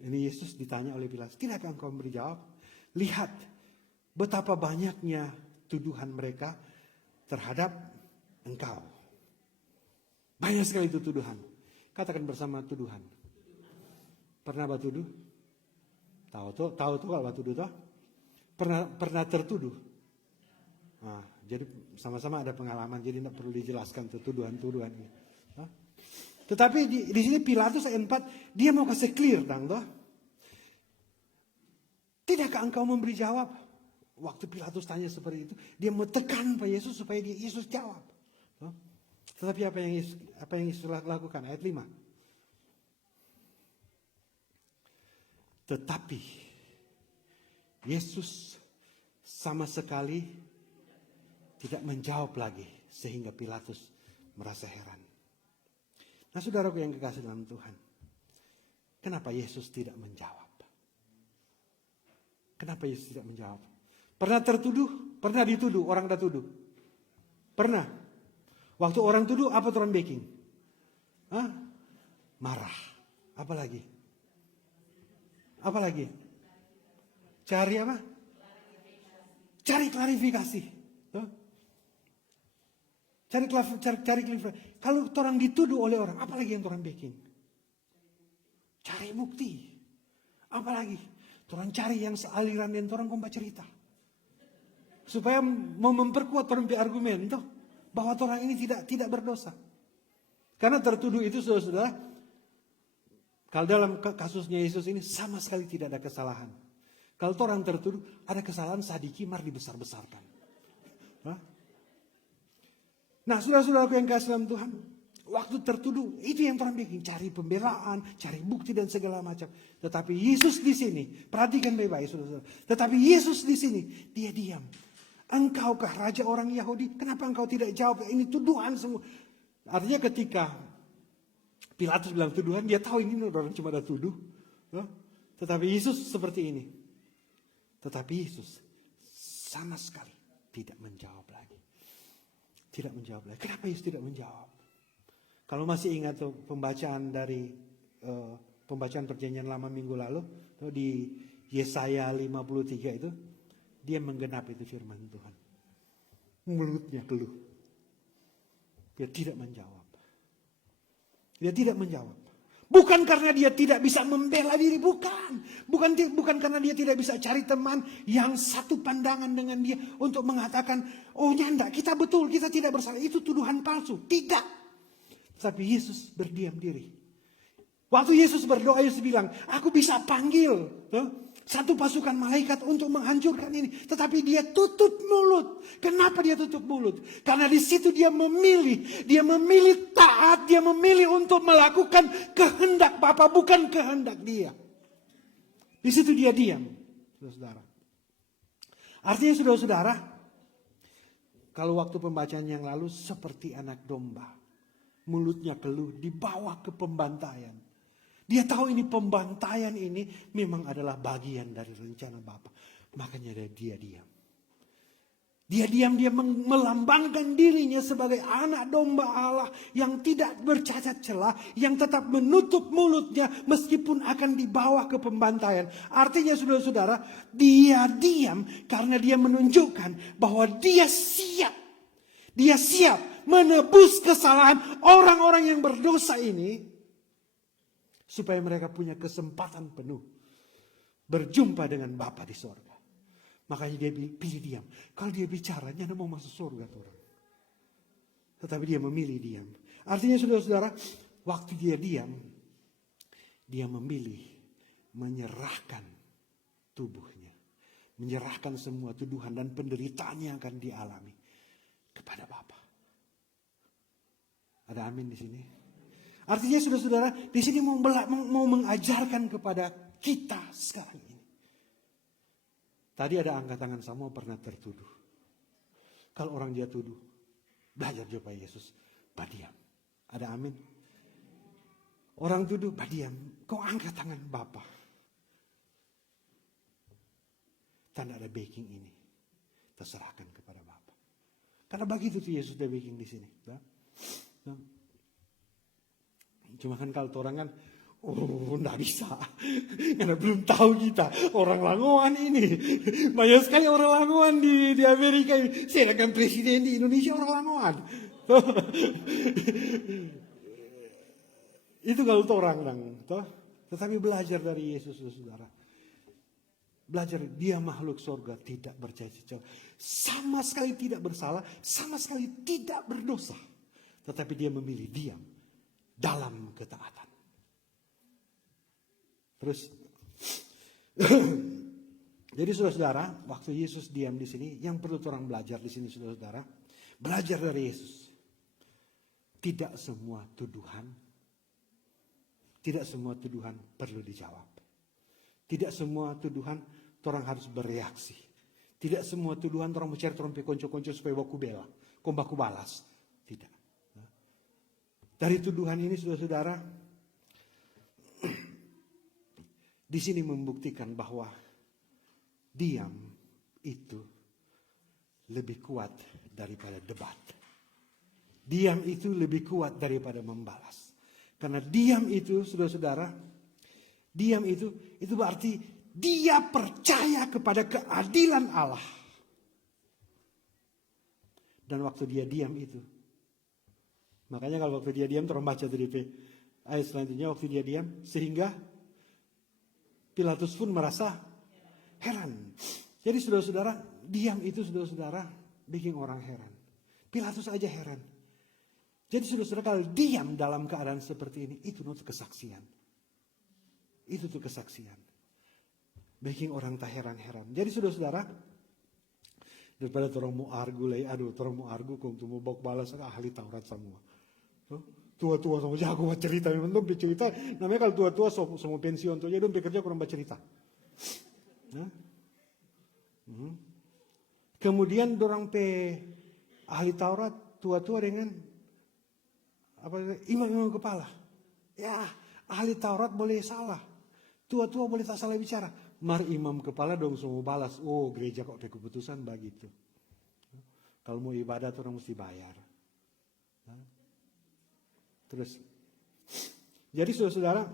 Ini Yesus ditanya oleh Pilatus, tidakkah engkau memberi jawab? Lihat betapa banyaknya tuduhan mereka terhadap engkau. Banyak sekali itu tuduhan. Katakan bersama tuduhan. Pernah batuduh? Tahu tuh kalau batuduh tuh? Pernah tertuduh? Nah, jadi sama-sama ada pengalaman, jadi tidak perlu dijelaskan tuh tuduhan-tuduhan ini. Tetapi di sini Pilatus ayat 4 dia mau kasih clear dong toh. Tidakkah engkau memberi jawab? Waktu Pilatus tanya seperti itu, dia mau tekan Pak Yesus supaya Yesus jawab. Tetapi apa yang Yesus lakukan? Ayat 5. Tetapi Yesus sama sekali tidak menjawab lagi sehingga Pilatus merasa heran. Nah, saudaraku yang kekasih dalam Tuhan, kenapa Yesus tidak menjawab? Kenapa Yesus tidak menjawab? Pernah tertuduh? Pernah dituduh? Orang dah tuduh? Pernah? Waktu orang tuduh, apa orang baking? Marah. Apa lagi? Apa lagi? Cari apa? Cari klarifikasi. Cari klarifikasi. Kalau orang dituduh oleh orang, apa lagi yang orang bikin? Cari bukti. Apa lagi? Orang cari yang sealiran dan orang kompak cerita. Supaya mau memperkuat orang argumen itu bahwa orang ini tidak berdosa. Karena tertuduh itu saudara, kalau dalam kasusnya Yesus ini sama sekali tidak ada kesalahan. Kalau orang tertuduh ada kesalahan sadiki mar dibesar-besarkan. Nah, saudara-saudaraku yang kasih dalam Tuhan, waktu tertuduh itu yang orang bikin, cari pembelaan, cari bukti dan segala macam. Tetapi Yesus di sini, perhatikan baik-baik saudara-saudara. Tetapi Yesus di sini, dia diam. Engkaukah raja orang Yahudi? Kenapa engkau tidak jawab? Ini tuduhan semua. Artinya ketika Pilatus bilang tuduhan, dia tahu ini orang cuma ada tuduh. Tetapi Yesus seperti ini. Tetapi Yesus sama sekali tidak menjawab lagi. Tidak menjawab lagi. Kenapa Yesus tidak menjawab? Kalau masih ingat tuh pembacaan dari pembacaan perjanjian lama minggu lalu tuh di Yesaya 53 itu, dia menggenapi itu firman Tuhan. Mulutnya keluh. Dia tidak menjawab. Dia tidak menjawab. Bukan karena dia tidak bisa membela diri, bukan. Bukan karena dia tidak bisa cari teman yang satu pandangan dengan dia untuk mengatakan, oh nyanda, kita betul, kita tidak bersalah. Itu tuduhan palsu. Tidak. Tapi Yesus berdiam diri. Waktu Yesus berdoa, Yesus bilang, aku bisa panggil satu pasukan malaikat untuk menghancurkan ini. Tetapi dia tutup mulut. Kenapa dia tutup mulut? Karena di situ dia memilih taat, dia memilih untuk melakukan kehendak Bapa, bukan kehendak dia. Di situ dia diam, saudara. Artinya saudara-saudara, kalau waktu pembacaan yang lalu seperti anak domba, mulutnya keluh, dibawa ke pembantaian. Dia tahu ini pembantaian ini memang adalah bagian dari rencana Bapa. Makanya dia diam. Dia diam, dia melambangkan dirinya sebagai anak domba Allah yang tidak bercacat celah, yang tetap menutup mulutnya meskipun akan dibawa ke pembantaian. Artinya saudara-saudara, dia diam karena dia menunjukkan bahwa dia siap. Dia siap menebus kesalahan orang-orang yang berdosa ini supaya mereka punya kesempatan penuh berjumpa dengan Bapa di sorga. Makanya dia pilih diam. Kalau dia bicara, dia mau masuk surga tuh orang. Tetapi dia memilih diam. Artinya saudara-saudara, waktu dia diam, dia memilih menyerahkan tubuhnya. Menyerahkan semua tuduhan dan penderitaan yang akan dialami kepada Bapa. Ada amin di sini? Artinya saudara-saudara, di sini mau mengajarkan kepada kita sekarang ini. Tadi ada angkat tangan semua pernah tertuduh. Kalau orang dia tuduh, belajar jumpa Yesus, badiam. Ada amin? Orang tuduh, badiam. Kau angkat tangan Bapa. Tanda ada backing ini. Terserahkan kepada Bapa. Karena begitu tuh Yesus dia backing di sini. Cuma kan kalau orang kan, enggak bisa. Karena belum tahu kita orang Langoan ini. Banyak sekali orang Langoan di Amerika ini. Sedangkan presiden di Indonesia orang Langoan. Itu kalau orang dong. Tetapi belajar dari Yesus, saudara. Belajar dia makhluk surga tidak bercacat. Sama sekali tidak bersalah. Sama sekali tidak berdosa. Tetapi dia memilih diam dalam ketaatan. Terus, jadi saudara-saudara, waktu Yesus diam di sini, yang perlu orang belajar di sini saudara-saudara, belajar dari Yesus. Tidak semua tuduhan perlu dijawab. Tidak semua tuduhan orang harus bereaksi. Tidak semua tuduhan orang mencari orang konco-konco supaya baku bela, baku balas. Tidak. Dari tuduhan ini saudara-saudara, di sini membuktikan bahwa diam itu lebih kuat daripada debat. Diam itu lebih kuat daripada membalas. Karena diam itu, saudara-saudara, diam itu berarti dia percaya kepada keadilan Allah. Dan waktu dia diam itu, makanya kalau waktu dia diam, terus baca dari ayat selanjutnya, waktu dia diam, sehingga Pilatus pun merasa heran. Jadi saudara-saudara, diam itu saudara-saudara bikin orang heran. Pilatus aja heran. Jadi saudara-saudara kalau diam dalam keadaan seperti ini, itu kesaksian. Itu tuh kesaksian. Bikin orang tak heran-heran. Jadi saudara-saudara, daripada orang mau argu, orang mau argu, kong tuh mau bawa balas ahli Taurat semua. Tua-tua sama jago buat cerita, memang dong cerita. Namanya kalau tua-tua semua pensiun tuh, jadi dong bekerja kurang bercerita. Kemudian dorang ahli Taurat tua-tua dengan imam-imam kepala. Ya, ahli Taurat boleh salah, tua-tua boleh tak salah bicara. Mari imam kepala dong semua balas. Oh, gereja kok ada keputusan begitu. Kalau mau ibadah orang mesti bayar. Terus, jadi saudara-saudara,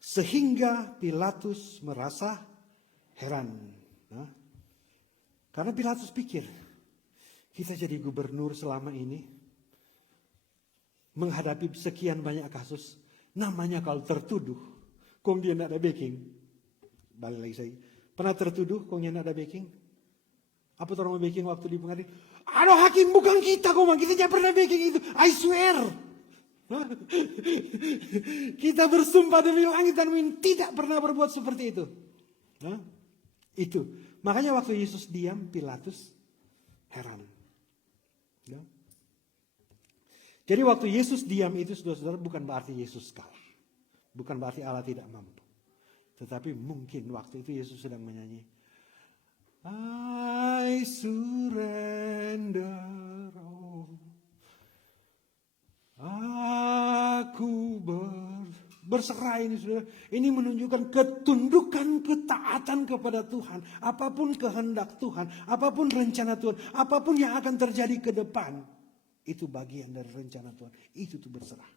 sehingga Pilatus merasa heran. Karena Pilatus pikir, kita jadi gubernur selama ini, menghadapi sekian banyak kasus, namanya kalau tertuduh, kong dia tidak ada backing. Balik lagi saya, pernah tertuduh, kong dia tidak ada backing? Apa orang mau backing waktu di pengadilan? Aduh hakim bukan kita kita tidak pernah backing itu. I swear. Kita bersumpah demi langit dan bumi tidak pernah berbuat seperti itu. Itu. Makanya waktu Yesus diam, Pilatus heran. Jadi waktu Yesus diam itu saudara-saudara bukan berarti Yesus kalah. Bukan berarti Allah tidak mampu. Tetapi mungkin waktu itu Yesus sedang menyanyi, I surrender all. Aku Berserah ini saudara. Ini menunjukkan ketundukan, ketaatan kepada Tuhan. Apapun kehendak Tuhan, apapun rencana Tuhan, apapun yang akan terjadi ke depan. Itu bagian dari rencana Tuhan. Itu tuh berserah.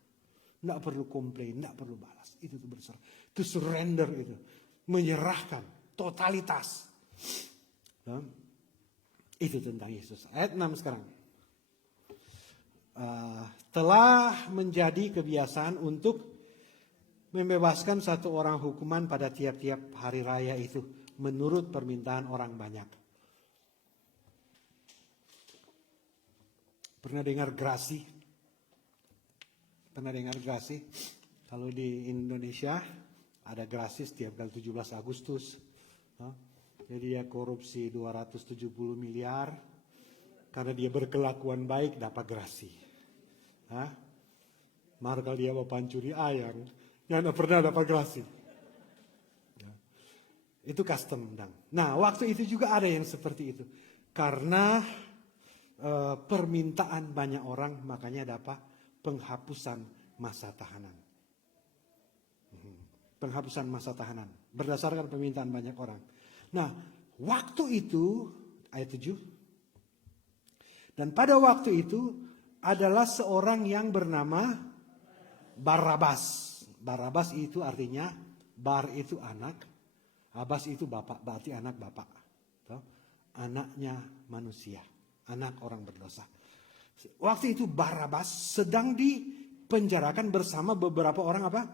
Tidak perlu komplain, tidak perlu balas. Itu tuh berserah. Itu surrender itu. Menyerahkan, totalitas. Nah, itu tentang Yesus. Ayat 6 sekarang. Telah menjadi kebiasaan untuk membebaskan satu orang hukuman pada tiap-tiap hari raya itu menurut permintaan orang banyak. Pernah dengar grasi? Pernah dengar grasi? Kalau di Indonesia ada grasi setiap kali 17 Agustus. Jadi dia korupsi 270 miliar karena dia berkelakuan baik dapat grasi. Markal dia mau pancuri ayam, yang pernah dapat grasi. Itu custom. Nah, waktu itu juga ada yang seperti itu. Karena permintaan banyak orang, makanya dapat penghapusan masa tahanan. Penghapusan masa tahanan berdasarkan permintaan banyak orang. Nah, waktu itu ayat 7. Dan pada waktu itu adalah seorang yang bernama Barabas. Barabas itu artinya bar itu anak, Abbas itu bapak, berarti anak bapak. Anaknya manusia, anak orang berdosa. Waktu itu Barabas sedang dipenjarakan bersama beberapa orang apa?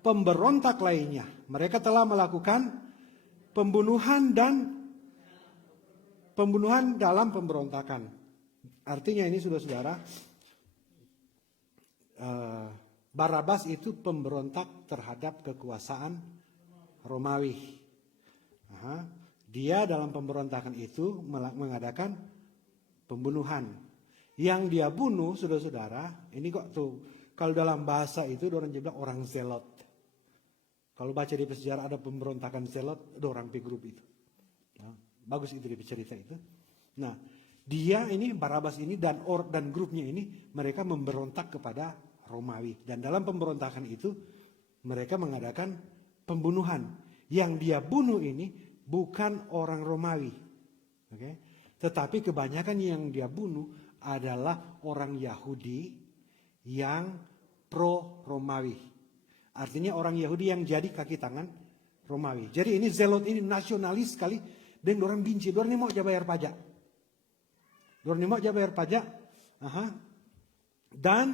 Pemberontak lainnya. Mereka telah melakukan pembunuhan dalam pemberontakan. Artinya ini saudara-saudara, Barabas itu pemberontak terhadap kekuasaan Romawi. Dia dalam pemberontakan itu mengadakan pembunuhan. Yang dia bunuh, saudara-saudara, ini kok tuh, kalau dalam bahasa itu orang bilang orang zelot. Kalau baca di sejarah ada pemberontakan zelot, ada orang P group itu. Bagus itu di cerita itu. Nah, dia ini Barabas ini dan grupnya ini mereka memberontak kepada Romawi, dan dalam pemberontakan itu mereka mengadakan pembunuhan. Yang dia bunuh ini bukan orang Romawi, tetapi kebanyakan yang dia bunuh adalah orang Yahudi yang pro Romawi. Artinya orang Yahudi yang jadi kaki tangan Romawi. Jadi ini zelot ini nasionalis sekali, dan orang benci, orang ini mau bayar pajak. Dan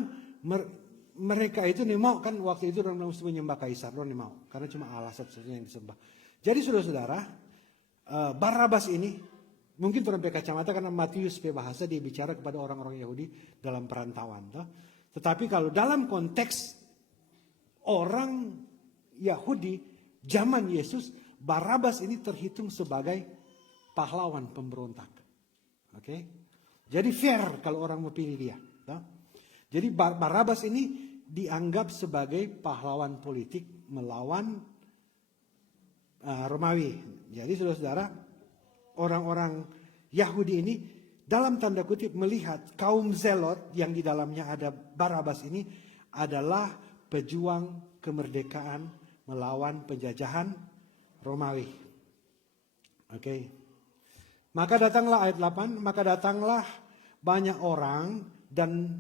mereka itu nih mau, kan waktu itu orang mesti menyembah kaisar, orang nih mau karena cuma Allah satu-satunya yang disembah. Jadi saudara-saudara, Barabas ini mungkin orang pakai kacamata karena Matius bahasa dia bicara kepada orang-orang Yahudi dalam perantauan. Tetapi kalau dalam konteks orang Yahudi zaman Yesus, Barabas ini terhitung sebagai pahlawan pemberontak. Jadi fair kalau orang mau pilih dia. Jadi Barabas ini dianggap sebagai pahlawan politik melawan Romawi. Jadi saudara-saudara, orang-orang Yahudi ini dalam tanda kutip melihat kaum zelot yang di dalamnya ada Barabas ini adalah pejuang kemerdekaan melawan penjajahan Romawi. Maka datanglah ayat 8, maka datanglah banyak orang dan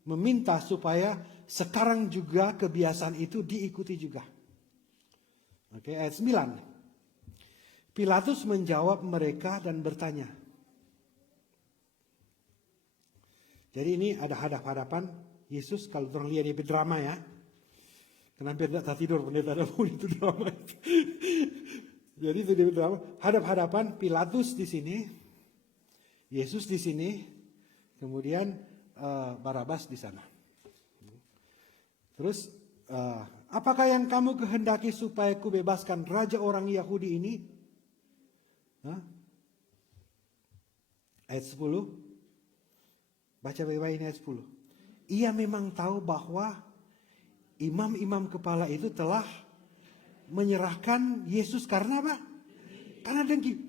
meminta supaya sekarang juga kebiasaan itu diikuti juga. Ayat 9. Pilatus menjawab mereka dan bertanya. Jadi ini ada hadap-hadapan Yesus, kalau orang lihat di drama ya. Kenapa tidak tidur pendeta ada pun itu drama. Jadi itu di drama, hadap-hadapan Pilatus di sini, Yesus di sini, kemudian Barabas di sana. Terus apakah yang kamu kehendaki supaya ku bebaskan raja orang Yahudi ini? Ayat 10. Baca baik-baik ini ayat 10. Ia memang tahu bahwa imam-imam kepala itu telah menyerahkan Yesus karena apa? Karena dengki.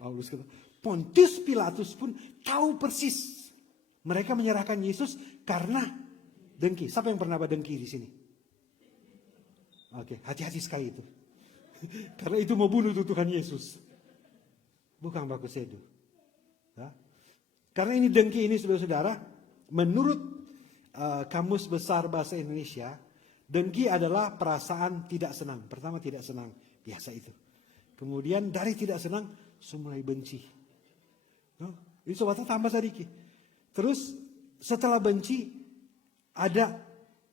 Paulus kata, Pontius Pilatus pun tahu persis mereka menyerahkan Yesus karena dengki. Siapa yang pernah berdengki di sini? Oke, hati-hati sekali itu. Karena itu mau bunuh Tuhan Yesus. Bukan baku sedu. Ya. Karena ini dengki ini saudara-saudara, menurut Kamus Besar Bahasa Indonesia, dengki adalah perasaan tidak senang. Pertama tidak senang, biasa itu. Kemudian dari tidak senang, mulai benci. Ini sobatnya tambah sedikit. Terus setelah benci, ada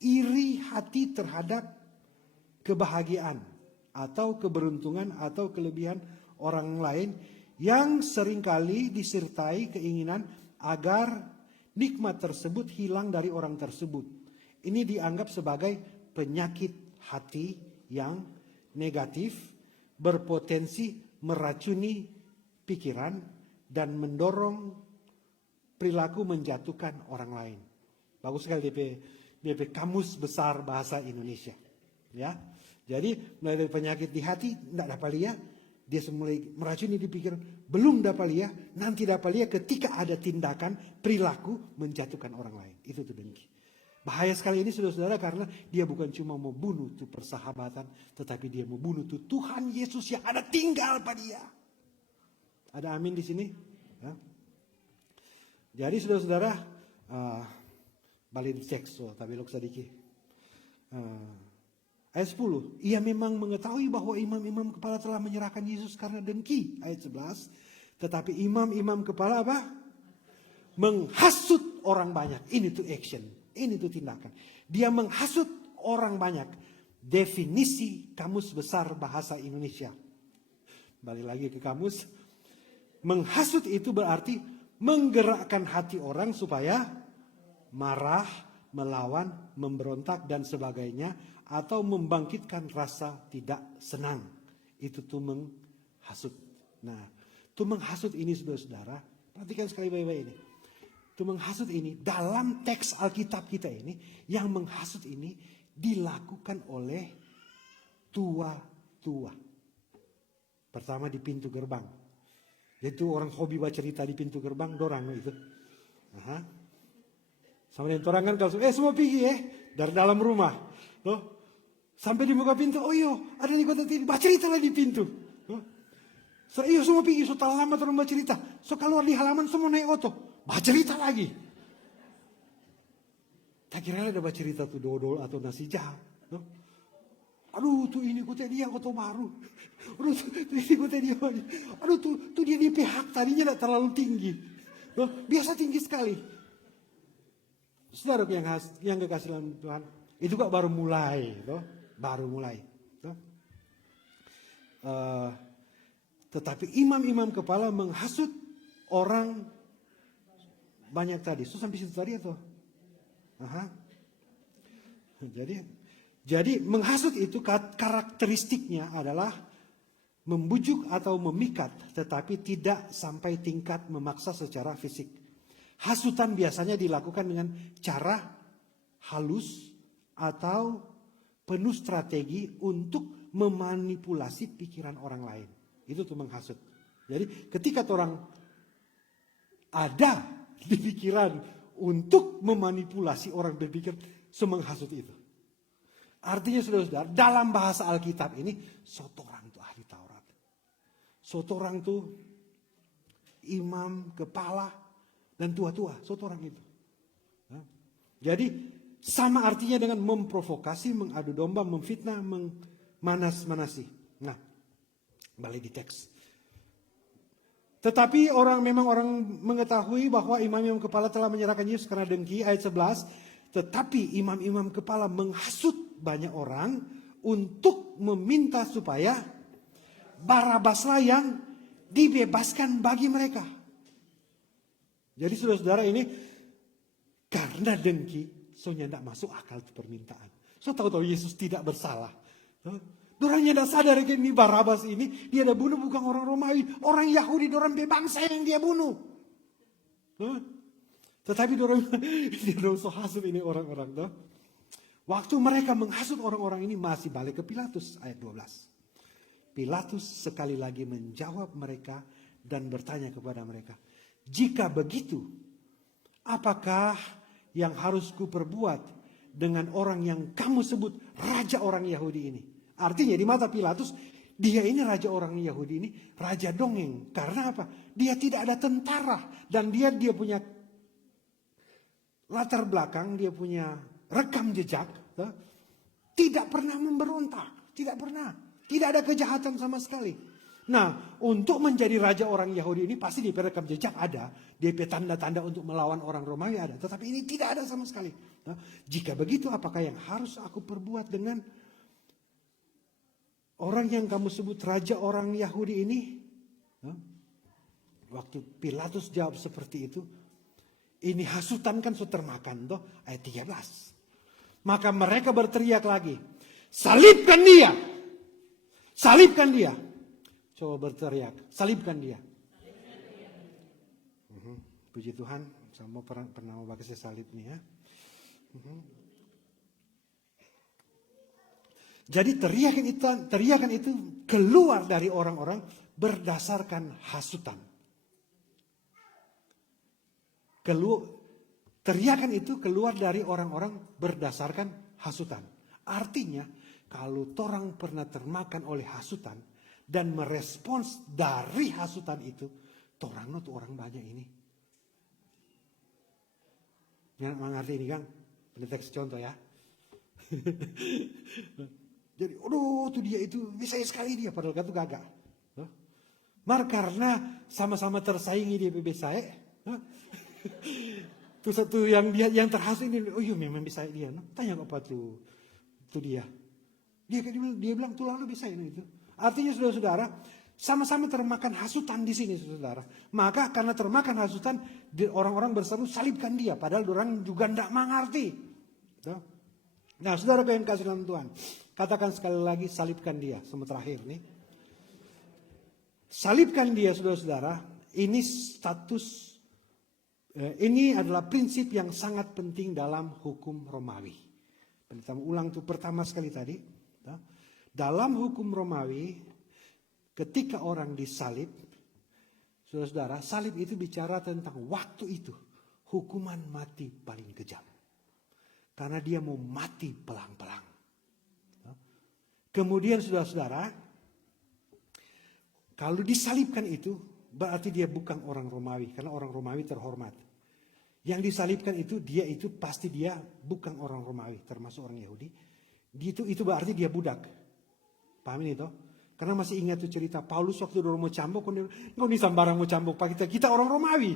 iri hati terhadap kebahagiaan atau keberuntungan atau kelebihan orang lain yang seringkali disertai keinginan agar nikmat tersebut hilang dari orang tersebut. Ini dianggap sebagai penyakit hati yang negatif, berpotensi meracuni pikiran dan mendorong perilaku menjatuhkan orang lain. Bagus sekali DP Kamus Besar Bahasa Indonesia. Ya, jadi mulai dari penyakit di hati, tidak dapat lihat, dia mulai meracuni di pikiran, belum dapat lihat, nanti dapat lihat ketika ada tindakan perilaku menjatuhkan orang lain. Itu tuh dengki. Bahaya sekali ini saudara-saudara, karena dia bukan cuma mau bunuh tuh persahabatan, tetapi dia mau bunuh tuh Tuhan Yesus yang ada tinggal pada dia. Ada amin di sini? Ya. Jadi saudara-saudara, balik cek tapi lok sedikit. Ayat 10, ia memang mengetahui bahwa imam-imam kepala telah menyerahkan Yesus karena dengki. Ayat 11, tetapi imam-imam kepala apa? Menghasut orang banyak. Ini tuh action, ini tuh tindakan. Dia menghasut orang banyak. Definisi Kamus Besar Bahasa Indonesia. Balik lagi ke kamus. Menghasut itu berarti menggerakkan hati orang supaya marah, melawan, memberontak dan sebagainya, atau membangkitkan rasa tidak senang. Itu tuh menghasut. Nah, tuh menghasut ini saudara-saudara, perhatikan sekali baik-baik ini. Tuh menghasut ini dalam teks Alkitab kita ini, yang menghasut ini dilakukan oleh tua-tua. Pertama di pintu gerbang. Itu orang hobi baca cerita di pintu gerbang, dorang itu. Aha. Sama dengan orang kan kalau semua pergi dari dalam rumah. Loh, sampai di muka pintu, oh iyo, ada di kota ini, baca cerita lah di pintu. So, iyo semua pergi, so telah lama orang baca cerita. So keluar di halaman semua naik oto, baca cerita lagi. Tak kira ada baca cerita tuh dodol atau nasi jahat. Aduh tuh ini kota dia kota baru. Aduh tuh ini kota dia. Aduh tuh dia di pihak tadinya tidak terlalu tinggi. Biasa tinggi sekali. Saudara yang kekasih dalam Tuhan, itu kok baru mulai, baru mulai. Tetapi imam-imam kepala menghasut orang banyak tadi. So sampai situ tadi atau? Aha. Jadi menghasut itu karakteristiknya adalah membujuk atau memikat, tetapi tidak sampai tingkat memaksa secara fisik. Hasutan biasanya dilakukan dengan cara halus atau penuh strategi untuk memanipulasi pikiran orang lain. Itu tuh menghasut. Jadi ketika orang ada di pikiran untuk memanipulasi orang berpikir, semenghasut itu. Artinya saudara-saudara, dalam bahasa Alkitab ini, sotorang tuh ahli Taurat. Sotorang tuh imam, kepala, dan tua-tua. Sotorang itu. Jadi sama artinya dengan memprovokasi, mengadu domba, memfitnah, memanas-manasi. Nah, balik di teks. Tetapi memang orang mengetahui bahwa imam-imam kepala telah menyerahkan Yesus karena dengki. Ayat 11. Tetapi imam-imam kepala menghasut banyak orang untuk meminta supaya Barabaslah yang dibebaskan bagi mereka. Jadi saudara-saudara ini karena dengki, soalnya tidak masuk akal itu permintaan. So tahu-tahu Yesus tidak bersalah. Dorangnya tidak sadar ini Barabas ini dia ada bunuh bukan orang Romawi, orang Yahudi, orang bangsa yang dia bunuh. Tetapi dorang so hasut ini orang-orang. Waktu mereka menghasut orang-orang ini masih balik ke Pilatus ayat 12. Pilatus sekali lagi menjawab mereka dan bertanya kepada mereka, jika begitu, apakah yang harus kuperbuat dengan orang yang kamu sebut raja orang Yahudi ini. Artinya di mata Pilatus, dia ini raja orang Yahudi ini, raja dongeng. Karena apa? Dia tidak ada tentara. Dan dia punya latar belakang, dia punya rekam jejak. Tidak pernah memberontak. Tidak pernah. Tidak ada kejahatan sama sekali. Nah, untuk menjadi raja orang Yahudi ini pasti di rekam jejak ada. Dia tanda-tanda untuk melawan orang Romawi ada. Tetapi ini tidak ada sama sekali. Nah, jika begitu apakah yang harus aku perbuat dengan orang yang kamu sebut raja orang Yahudi ini? Nah, waktu Pilatus jawab seperti itu. Ini hasutan kan sudah termakan toh. Ayat 13. Maka mereka berteriak lagi. Salibkan dia. Salibkan dia. Coba berteriak, salibkan dia. Puji Tuhan, saya pernah mau pakai salib nih ya. Jadi teriakan itu keluar dari orang-orang berdasarkan hasutan. Teriakan itu keluar dari orang-orang berdasarkan hasutan. Artinya, kalau orang pernah termakan oleh hasutan, dan merespons dari hasutan itu, torang tuh orang banyak ini. Yang mengerti ini Kang, ini teks contoh ya. Jadi, tuh dia itu bisa sekali dia, padahal kan tuh gagak. Karena sama-sama tersaingi dia bisa. Tuh satu yang terhasil ini, oh iya memang bisa dia. Tanya apa tuh dia. Dia bilang tuh lalu bisa ini itu. Artinya saudara-saudara, sama-sama termakan hasutan di sini saudara. Maka karena termakan hasutan, orang-orang berseru salibkan dia. Padahal orang juga tidak mengerti. Nah saudara yang kasih dalam Tuhan, katakan sekali lagi salibkan dia. Semua terakhir nih. Salibkan dia saudara-saudara, ini status, ini adalah prinsip yang sangat penting dalam hukum Romawi. Kita ulang tuh pertama sekali tadi. Dalam hukum Romawi, ketika orang disalib, saudara-saudara, salib itu bicara tentang waktu itu, hukuman mati paling kejam. Karena dia mau mati pelang-pelang. Kemudian saudara-saudara, kalau disalibkan itu, berarti dia bukan orang Romawi, karena orang Romawi terhormat. Yang disalibkan itu, pasti dia bukan orang Romawi, termasuk orang Yahudi. Itu berarti dia budak. Paham ini toh? Karena masih ingat tuh cerita Paulus waktu dulu mau cambuk, kau nih sambarang mau cambuk pak kita orang Romawi.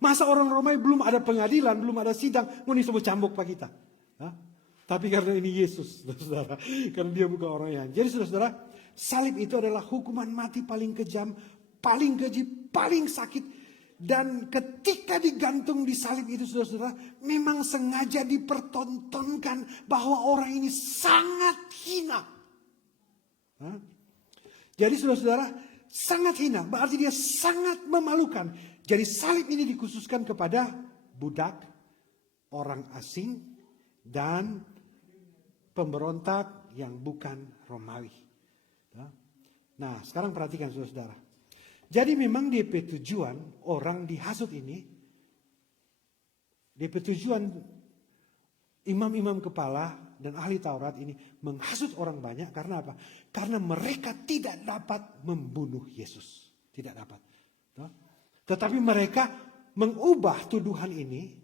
Masa orang Romawi belum ada pengadilan, belum ada sidang, kau nih mau cambuk pak kita. Tapi karena ini Yesus, saudara, karena dia bukan orang yang. Jadi saudara, salib itu adalah hukuman mati paling kejam, paling keji, paling sakit. Dan ketika digantung di salib itu saudara, memang sengaja dipertontonkan bahwa orang ini sangat hina. Jadi saudara-saudara sangat hina, berarti dia sangat memalukan. Jadi salib ini dikhususkan kepada budak, orang asing, dan pemberontak yang bukan Romawi. Nah sekarang perhatikan saudara-saudara. Jadi memang DP tujuan orang dihasut ini, DP tujuan imam-imam kepala dan ahli Taurat ini menghasut orang banyak karena apa? Karena mereka tidak dapat membunuh Yesus. Tidak dapat. Tetapi mereka mengubah tuduhan ini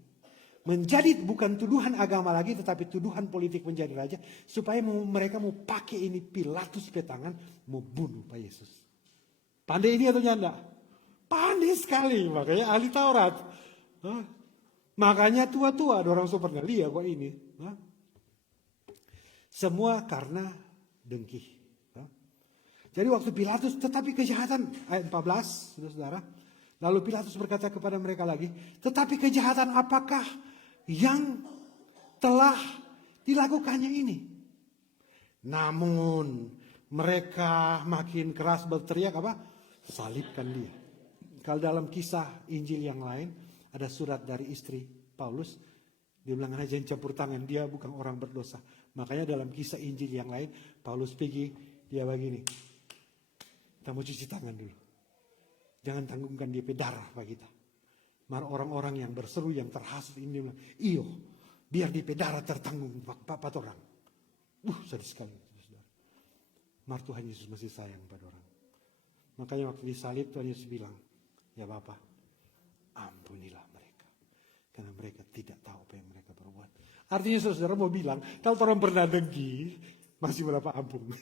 menjadi bukan tuduhan agama lagi tetapi tuduhan politik menjadi raja. Supaya mereka mau pakai ini Pilatus petangan mau bunuh Pak Yesus. Pandai ini atau nyanda? Pandai sekali makanya ahli Taurat. Makanya tua-tua orang super ngelia kok ini. Semua karena dengki. Jadi waktu Pilatus, tetapi kejahatan, ayat 14, saudara. Lalu Pilatus berkata kepada mereka lagi, tetapi kejahatan apakah yang telah dilakukannya ini? Namun mereka makin keras berteriak apa? Salibkan dia. Kalau dalam kisah Injil yang lain, ada surat dari istri Paulus. Dia bilang aja jangan campur tangan, dia bukan orang berdosa. Makanya dalam kisah Injil yang lain, Paulus pergi, dia begini. Kita mau cuci tangan dulu. Jangan tanggungkan dia darah pak kita. Maka orang-orang yang berseru, yang terhasut ini, dia bilang, iyo, biar dia darah tertanggung pak orang. Sedih sekali. Saudara. Mar Tuhan Yesus masih sayang pada orang. Makanya waktu disalib Tuhan Yesus bilang, ya Bapa, ampunilah mereka. Karena mereka tidak tahu apa yang mereka perbuat. Artinya saudara mau bilang, kalau orang pernah dengki, masih berapa ampun.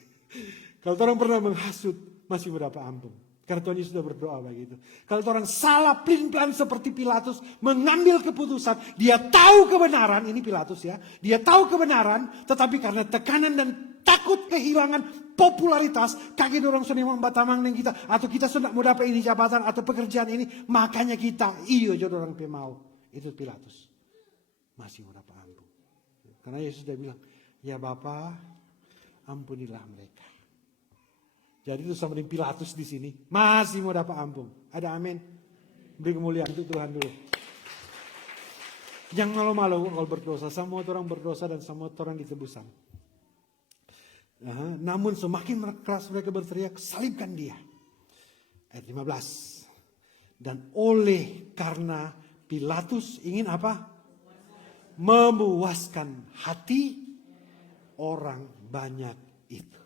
Kalau orang pernah menghasut, masih berapa ampun. Karena Tuhan Yesus sudah berdoa begitu. Kalau orang salah pelin-pelan seperti Pilatus, mengambil keputusan, dia tahu kebenaran, ini Pilatus ya. Dia tahu kebenaran, tetapi karena tekanan dan takut kehilangan popularitas, kaki dorong seni membatamang dengan kita, atau kita sudah mau dapat ini jabatan atau pekerjaan ini, makanya kita, iyo jodoh orang pemau. Itu Pilatus. Masih mau dapat ampun. Karena Yesus sudah bilang, ya Bapa, ampunilah mereka. Jadi itu sama dengan Pilatus di sini masih mau dapat ampun. Ada amin. Beri kemuliaan untuk Tuhan dulu. Jangan malu-malu kalau berdosa. Semua orang berdosa dan semua orang ditebusan. Namun semakin keras mereka berteriak, salibkan dia. Ayat 15. Dan oleh karena Pilatus ingin apa? Memuaskan hati orang banyak itu.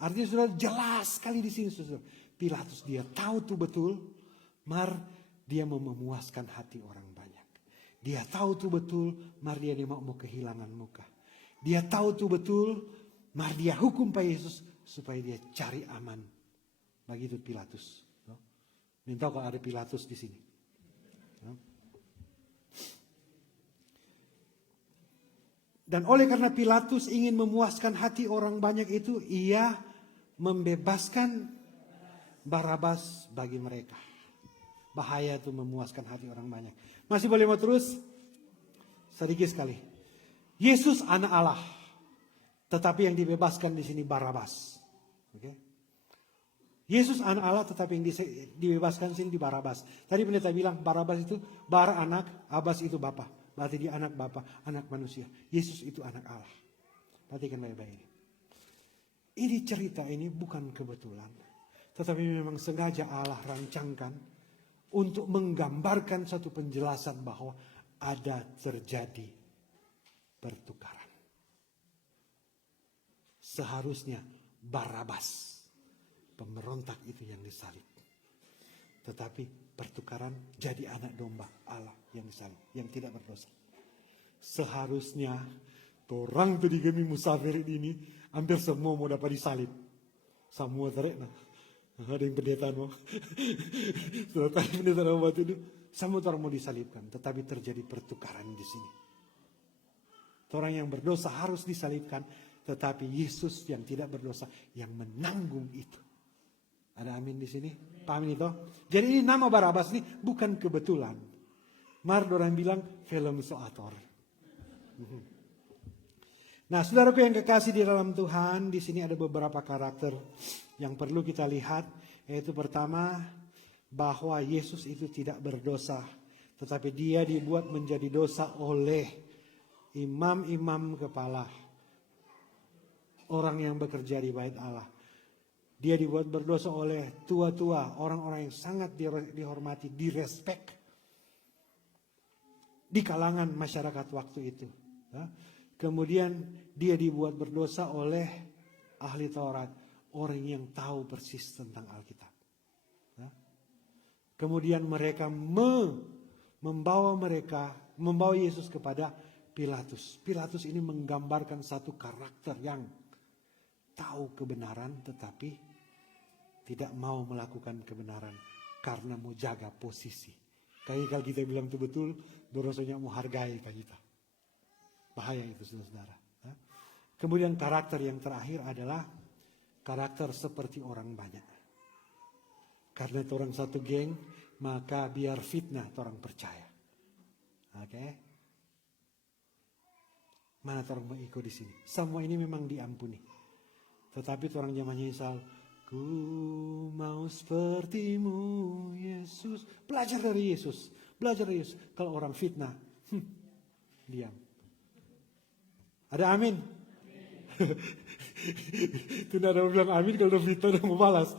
Artinya sudah jelas sekali di sini, saudara. Pilatus dia tahu tuh betul, dia mau memuaskan hati orang banyak. Dia tahu tuh betul, dia mau kehilangan muka. Dia tahu tuh betul, dia hukum Pak Yesus supaya dia cari aman. Begitu Pilatus. Minta kalau ada Pilatus di sini. Dan oleh karena Pilatus ingin memuaskan hati orang banyak itu, ia membebaskan Barabas bagi mereka. Bahaya itu memuaskan hati orang banyak. Masih boleh mau terus? Sedikit sekali. Yesus anak Allah. Tetapi yang dibebaskan di sini Barabas. Oke? Yesus anak Allah tetapi yang dibebaskan di sini di Barabas. Tadi pendeta bilang Barabas itu Bar anak, Abbas itu Bapa. Berarti dia anak Bapa, anak manusia. Yesus itu anak Allah. Perhatikan baik-baik. Ini cerita ini bukan kebetulan. Tetapi memang sengaja Allah rancangkan untuk menggambarkan satu penjelasan bahwa ada terjadi pertukaran. Seharusnya Barabas, pemberontak itu yang disalib. Tetapi pertukaran jadi anak domba Allah yang disalib, yang tidak berdosa. Seharusnya orang terigami musafir ini hampir semua mau dapat disalib. Semua terek nah. Ada yang pendeta mau. Setelah tadi pendeta mau buat itu, semua orang mau disalibkan. Tetapi terjadi pertukaran di sini. Orang yang berdosa harus disalibkan, tetapi Yesus yang tidak berdosa yang menanggung itu. Ada amin di sini? Paham itu? Jadi ini nama Barabas ini bukan kebetulan. Orang bilang film soator. Nah, saudaraku yang kekasih di dalam Tuhan, di sini ada beberapa karakter yang perlu kita lihat, yaitu pertama bahwa Yesus itu tidak berdosa, tetapi dia dibuat menjadi dosa oleh imam-imam kepala, orang yang bekerja di bait Allah. Dia dibuat berdosa oleh tua-tua, orang-orang yang sangat dihormati, direspek di kalangan masyarakat waktu itu. Kemudian dia dibuat berdosa oleh ahli Taurat, orang yang tahu persis tentang Alkitab. Kemudian mereka membawa Yesus kepada Pilatus. Pilatus ini menggambarkan satu karakter yang tahu kebenaran tetapi tidak mau melakukan kebenaran karena mau jaga posisi. Kayak kalau kita bilang itu betul, dorosanya mau hargai kita. Bahaya itu saudara. Kemudian karakter yang terakhir adalah karakter seperti orang banyak. Karena itu orang satu geng, maka biar fitnah orang percaya. Oke? Mana orang mau ikut di sini? Semua ini memang diampuni. Tetapi orang zamannya Yesus, ku mau sepertimu Yesus. Belajar dari Yesus. Belajar dari Yesus. Kalau orang fitnah, diam. Ada amin? Tidak ada orang bilang amin kalau fitnah udah mau balas.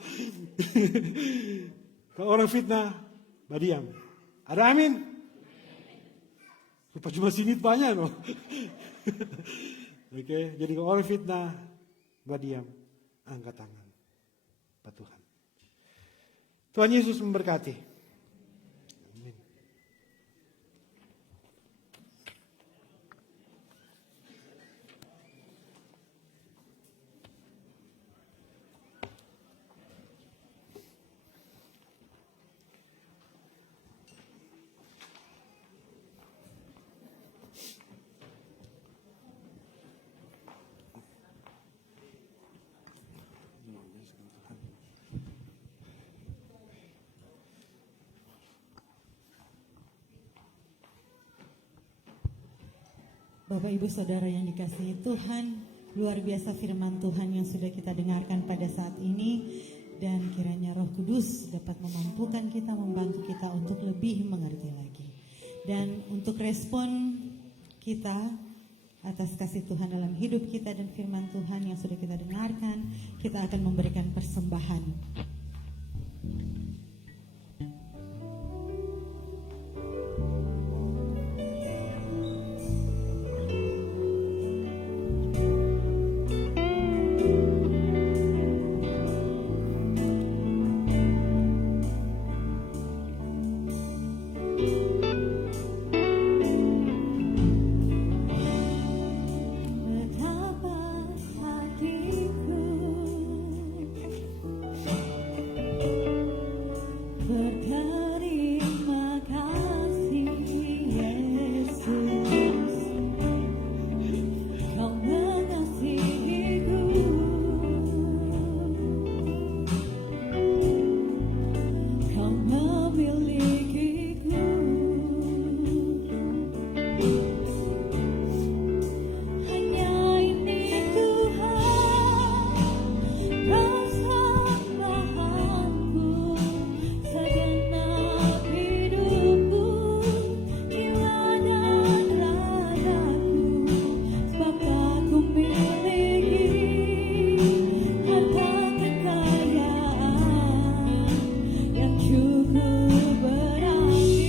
Kalau orang fitnah, diam. Ada amin? Lupa cuma sinit banyak loh. Oke, jadi kalau orang fitnah, diam, angkat tangan. Pak Tuhan. Tuhan Yesus memberkati. Amin. Bapak Ibu Saudara yang dikasihi Tuhan, luar biasa firman Tuhan yang sudah kita dengarkan pada saat ini, dan kiranya Roh Kudus dapat memampukan kita, membantu kita untuk lebih mengerti lagi. Dan untuk respon kita atas kasih Tuhan dalam hidup kita dan firman Tuhan yang sudah kita dengarkan, kita akan memberikan persembahan. Betapa hatiku berterima kasih Yesus, Kau mengasihiku, Kau memilikiku. Hanya ini Tuhan, persembahanku, segenap hidupku, jiwa dan ragaku, sebab aku miliki harta kekayaan yang cukup berarti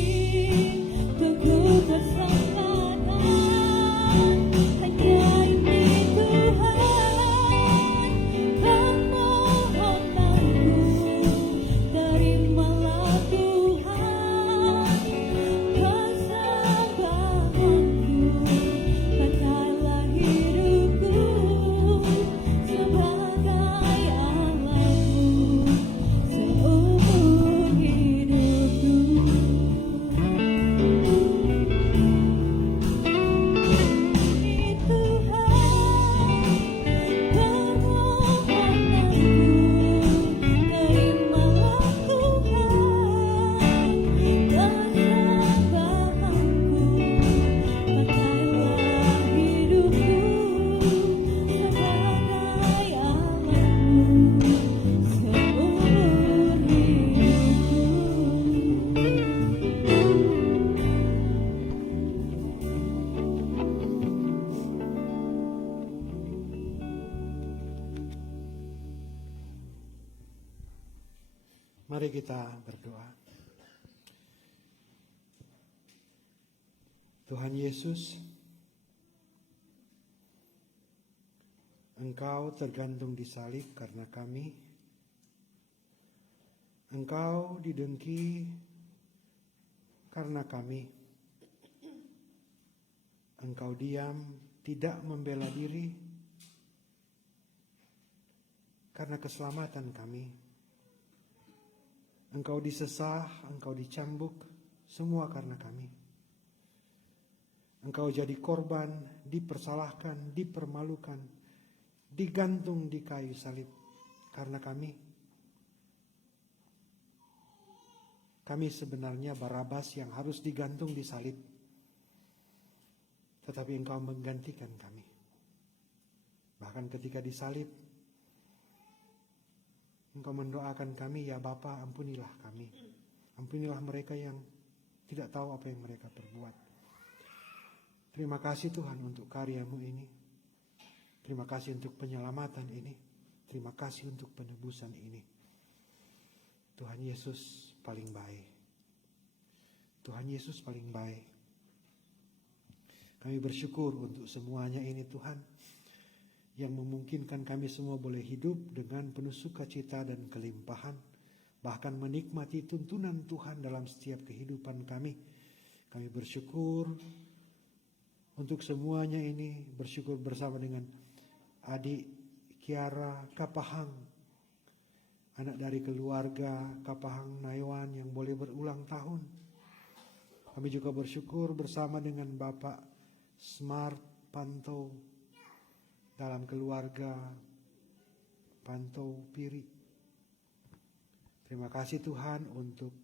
untuk bersamakan. Hanya ini Tuhan, permohonanku, terimalah Tuhan persembahanku, pakailah hidupku sebagai Allahku seumur hidupku. Ini Tuhan, permohonanku, terimalah Tuhan persembahanku, pakailah hidupku sebagai Allahku seumur Mari kita berdoa. Tuhan Yesus, Engkau tergantung di salib karena kami. Engkau didengki karena kami. Engkau diam, tidak membela diri karena keselamatan kami. Engkau disesah, Engkau dicambuk, semua karena kami. Engkau jadi korban, dipersalahkan, dipermalukan, digantung di kayu salib karena kami. Kami sebenarnya Barabas yang harus digantung di salib, tetapi Engkau menggantikan kami. Bahkan ketika disalib, Engkau mendoakan kami, ya Bapa, ampunilah kami. Ampunilah mereka yang tidak tahu apa yang mereka perbuat. Terima kasih Tuhan untuk karya-Mu ini. Terima kasih untuk penyelamatan ini. Terima kasih untuk penebusan ini. Tuhan Yesus paling baik. Tuhan Yesus paling baik. Kami bersyukur untuk semuanya ini Tuhan, yang memungkinkan kami semua boleh hidup dengan penuh sukacita dan kelimpahan, bahkan menikmati tuntunan Tuhan dalam setiap kehidupan kami. Kami bersyukur untuk semuanya ini, bersyukur bersama dengan adik Kiara Kapahang, anak dari keluarga Kapahang Naiwan yang boleh berulang tahun. Kami juga bersyukur bersama dengan Bapak Smart Pantau dalam keluarga Pantau Piri. Terima kasih Tuhan untuk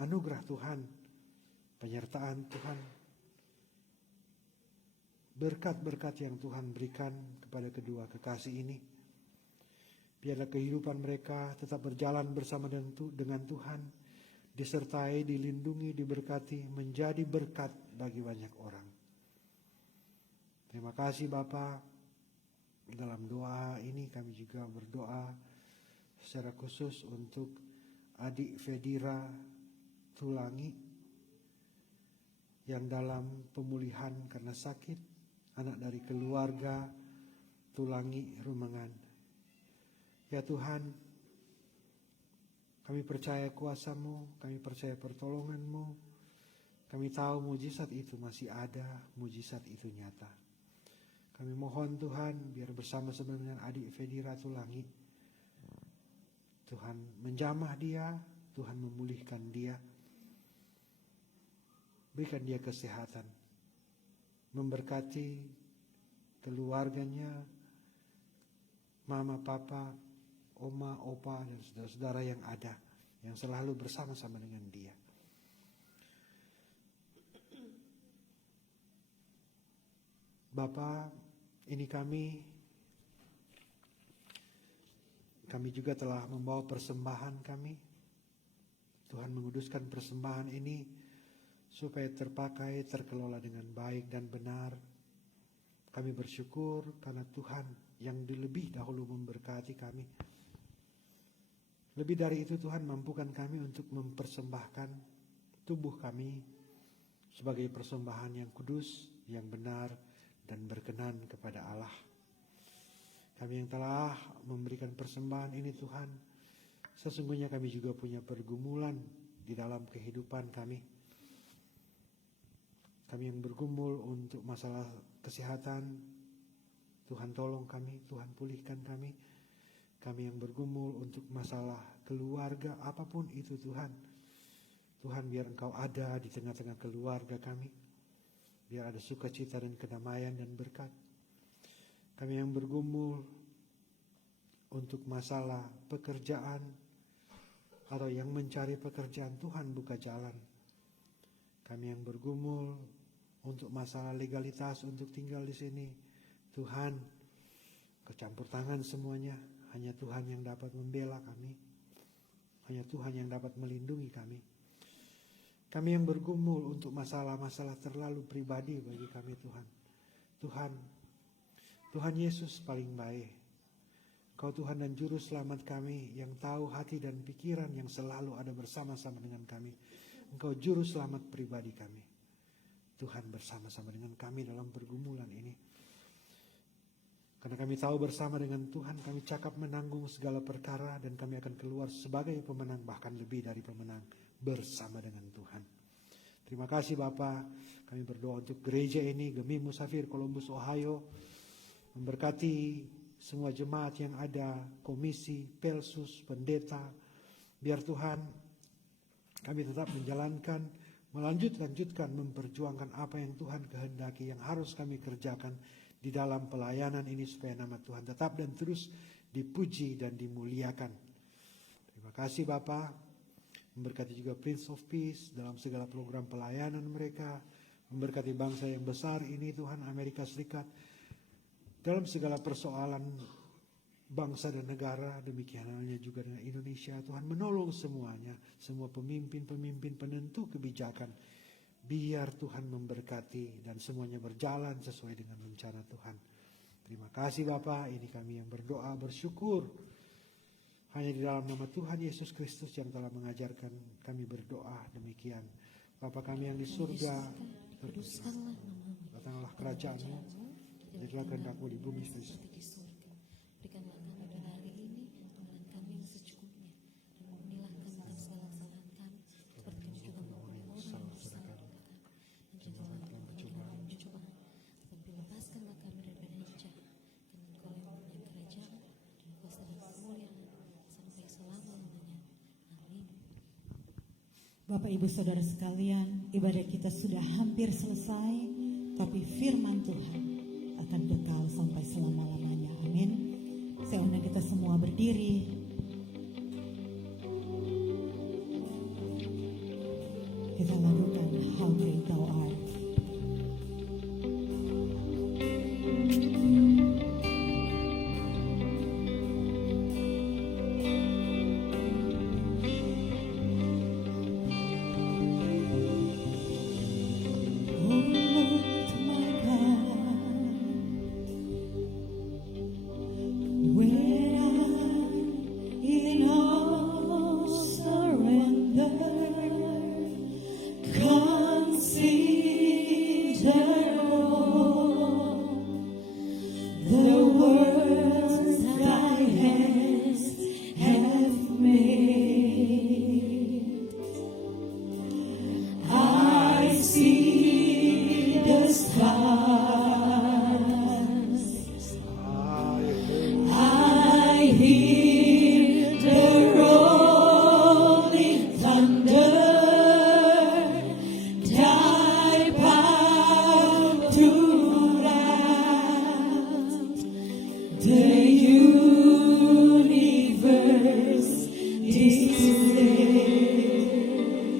anugerah Tuhan, penyertaan Tuhan, berkat-berkat yang Tuhan berikan kepada kedua kekasih ini. Biarlah kehidupan mereka tetap berjalan bersama dengan Tuhan, disertai, dilindungi, diberkati, menjadi berkat bagi banyak orang. Terima kasih Bapa. Dalam doa ini kami juga berdoa secara khusus untuk adik Fedira Tulangi yang dalam pemulihan karena sakit, anak dari keluarga Tulangi Rumengan. Ya Tuhan, kami percaya kuasa-Mu, kami percaya pertolongan-Mu. Kami tahu mujizat itu masih ada, mujizat itu nyata. Kami mohon Tuhan, biar bersama-sama dengan adik Fedira Tulangi, Tuhan menjamah dia, Tuhan memulihkan dia. Berikan dia kesehatan, memberkati keluarganya, mama, papa, oma, opa, dan saudara-saudara yang ada, yang selalu bersama-sama dengan dia. Bapa, ini kami juga telah membawa persembahan kami. Tuhan menguduskan persembahan ini supaya terpakai, terkelola dengan baik dan benar. Kami bersyukur karena Tuhan yang lebih dahulu memberkati kami. Lebih dari itu Tuhan mampukan kami untuk mempersembahkan tubuh kami sebagai persembahan yang kudus, yang benar, dan berkenan kepada Allah. Kami yang telah memberikan persembahan ini Tuhan, sesungguhnya kami juga punya pergumulan di dalam kehidupan kami. Kami yang bergumul untuk masalah kesehatan, Tuhan tolong kami, Tuhan pulihkan kami. Kami yang bergumul untuk masalah keluarga, apapun itu Tuhan. Tuhan biar Engkau ada di tengah-tengah keluarga kami. Biar ada sukacita dan kedamaian dan berkat. Kami yang bergumul untuk masalah pekerjaan atau yang mencari pekerjaan, Tuhan buka jalan. Kami yang bergumul untuk masalah legalitas untuk tinggal di sini, Tuhan kecampur tangan semuanya. Hanya Tuhan yang dapat membela kami. Hanya Tuhan yang dapat melindungi kami. Kami yang bergumul untuk masalah-masalah terlalu pribadi bagi kami Tuhan. Tuhan Yesus paling baik. Kau Tuhan dan Juru Selamat kami yang tahu hati dan pikiran, yang selalu ada bersama-sama dengan kami. Engkau Juru Selamat pribadi kami. Tuhan bersama-sama dengan kami dalam pergumulan ini. Karena kami tahu bersama dengan Tuhan kami cakap menanggung segala perkara dan kami akan keluar sebagai pemenang, bahkan lebih dari pemenang bersama dengan Tuhan. Terima kasih Bapa. Kami berdoa untuk gereja ini, Gemi Musafir Columbus, Ohio. Memberkati semua jemaat yang ada, komisi, pelsus, pendeta. Biar Tuhan kami tetap menjalankan, melanjutkan, memperjuangkan apa yang Tuhan kehendaki, yang harus kami kerjakan di dalam pelayanan ini supaya nama Tuhan tetap dan terus dipuji dan dimuliakan. Terima kasih Bapa. Memberkati juga Prince of Peace dalam segala program pelayanan mereka. Memberkati bangsa yang besar ini Tuhan, Amerika Serikat. Dalam segala persoalan bangsa dan negara, demikian halnya juga dengan Indonesia. Tuhan menolong semuanya, semua pemimpin-pemimpin penentu kebijakan. Biar Tuhan memberkati dan semuanya berjalan sesuai dengan rencana Tuhan. Terima kasih Bapa, ini kami yang berdoa, bersyukur. Hanya di dalam nama Tuhan Yesus Kristus yang telah mengajarkan kami berdoa demikian. Bapa kami yang di surga, Kuduskanlah namamu. Datanglah kerajaan-Mu, jadilah kehendak-Mu di bumi seperti seperti di surga. Berikanlah kami pada hari ini makanan kami yang secukupnya, dan ampunilah kami atas segala kesalahan kami, seperti kami juga mengampuni orang yang bersalah kepada kami. Dan janganlah kami masuk dalam pencobaan, tetapi lepaskanlah kami daripada yang jahat. Karena Engkau yang mempunyai kerajaan dan kuasa dan kemuliaan sampai selama-lamanya. Amin. Bapak Ibu Saudara sekalian, ibadah kita sudah hampir selesai, tapi firman Tuhan akan kekal sampai selama-lamanya. Amin. Saya undang kita semua berdiri. Kita lakukan How Great Thou Art.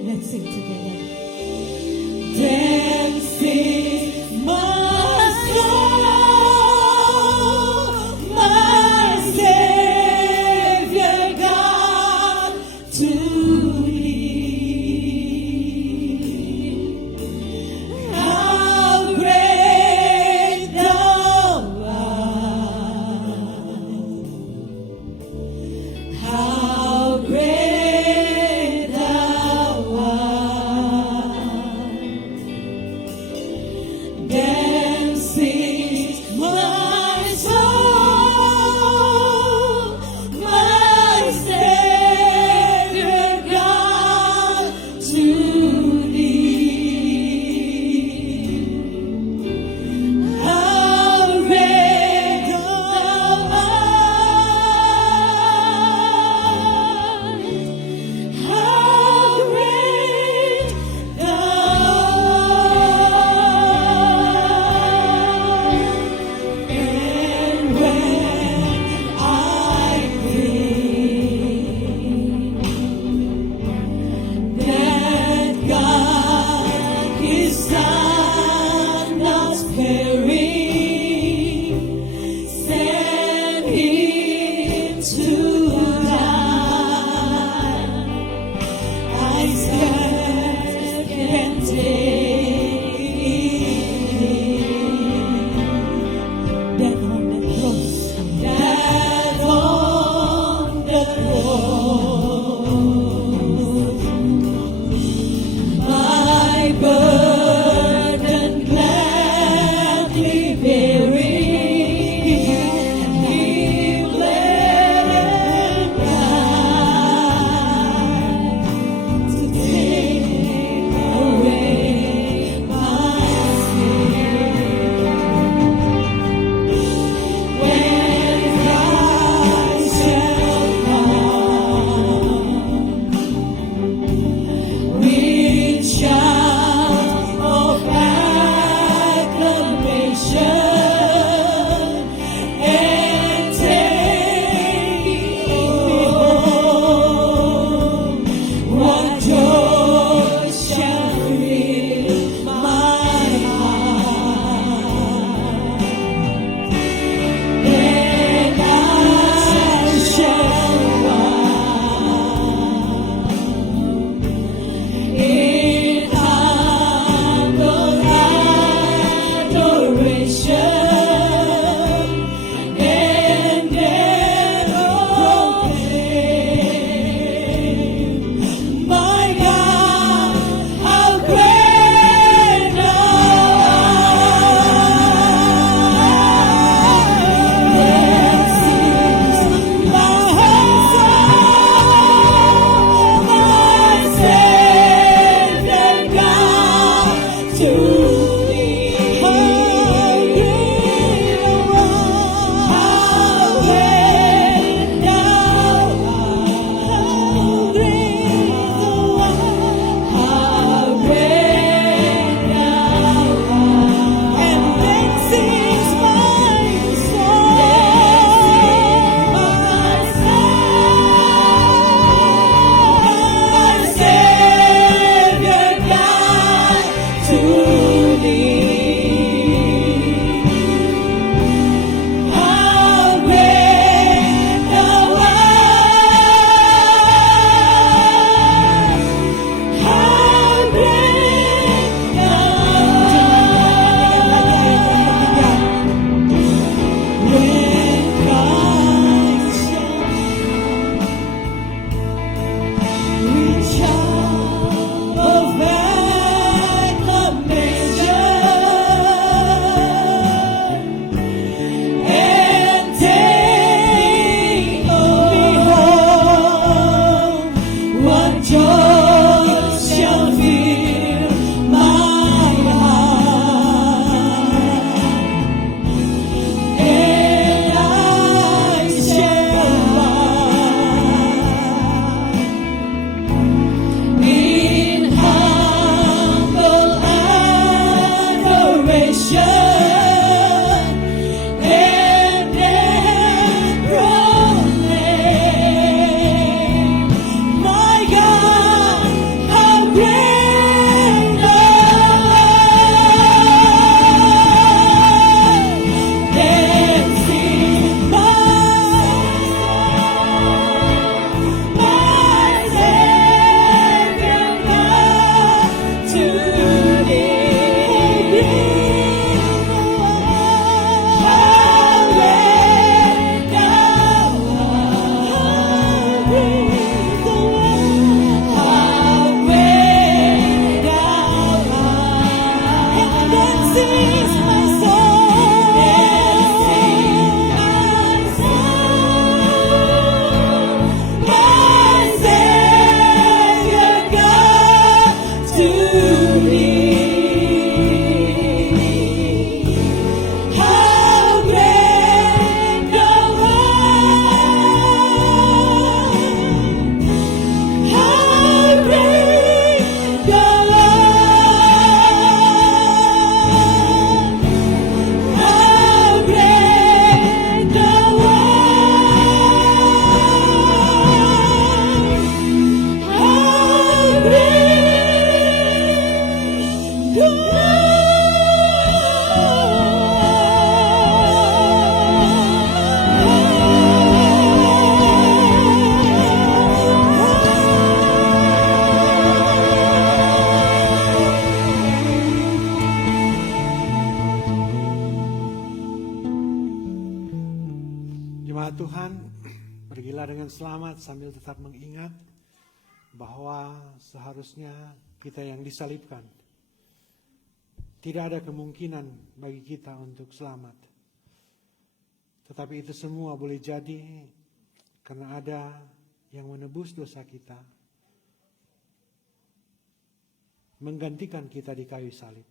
Let's sing together. Dancing, my soul, my Savior God, to Thee. How great Thou art! Jemaat Tuhan, pergilah dengan selamat sambil tetap mengingat bahwa seharusnya kita yang disalibkan. Tidak ada kemungkinan bagi kita untuk selamat. Tetapi itu semua boleh jadi karena ada yang menebus dosa kita, menggantikan kita di kayu salib.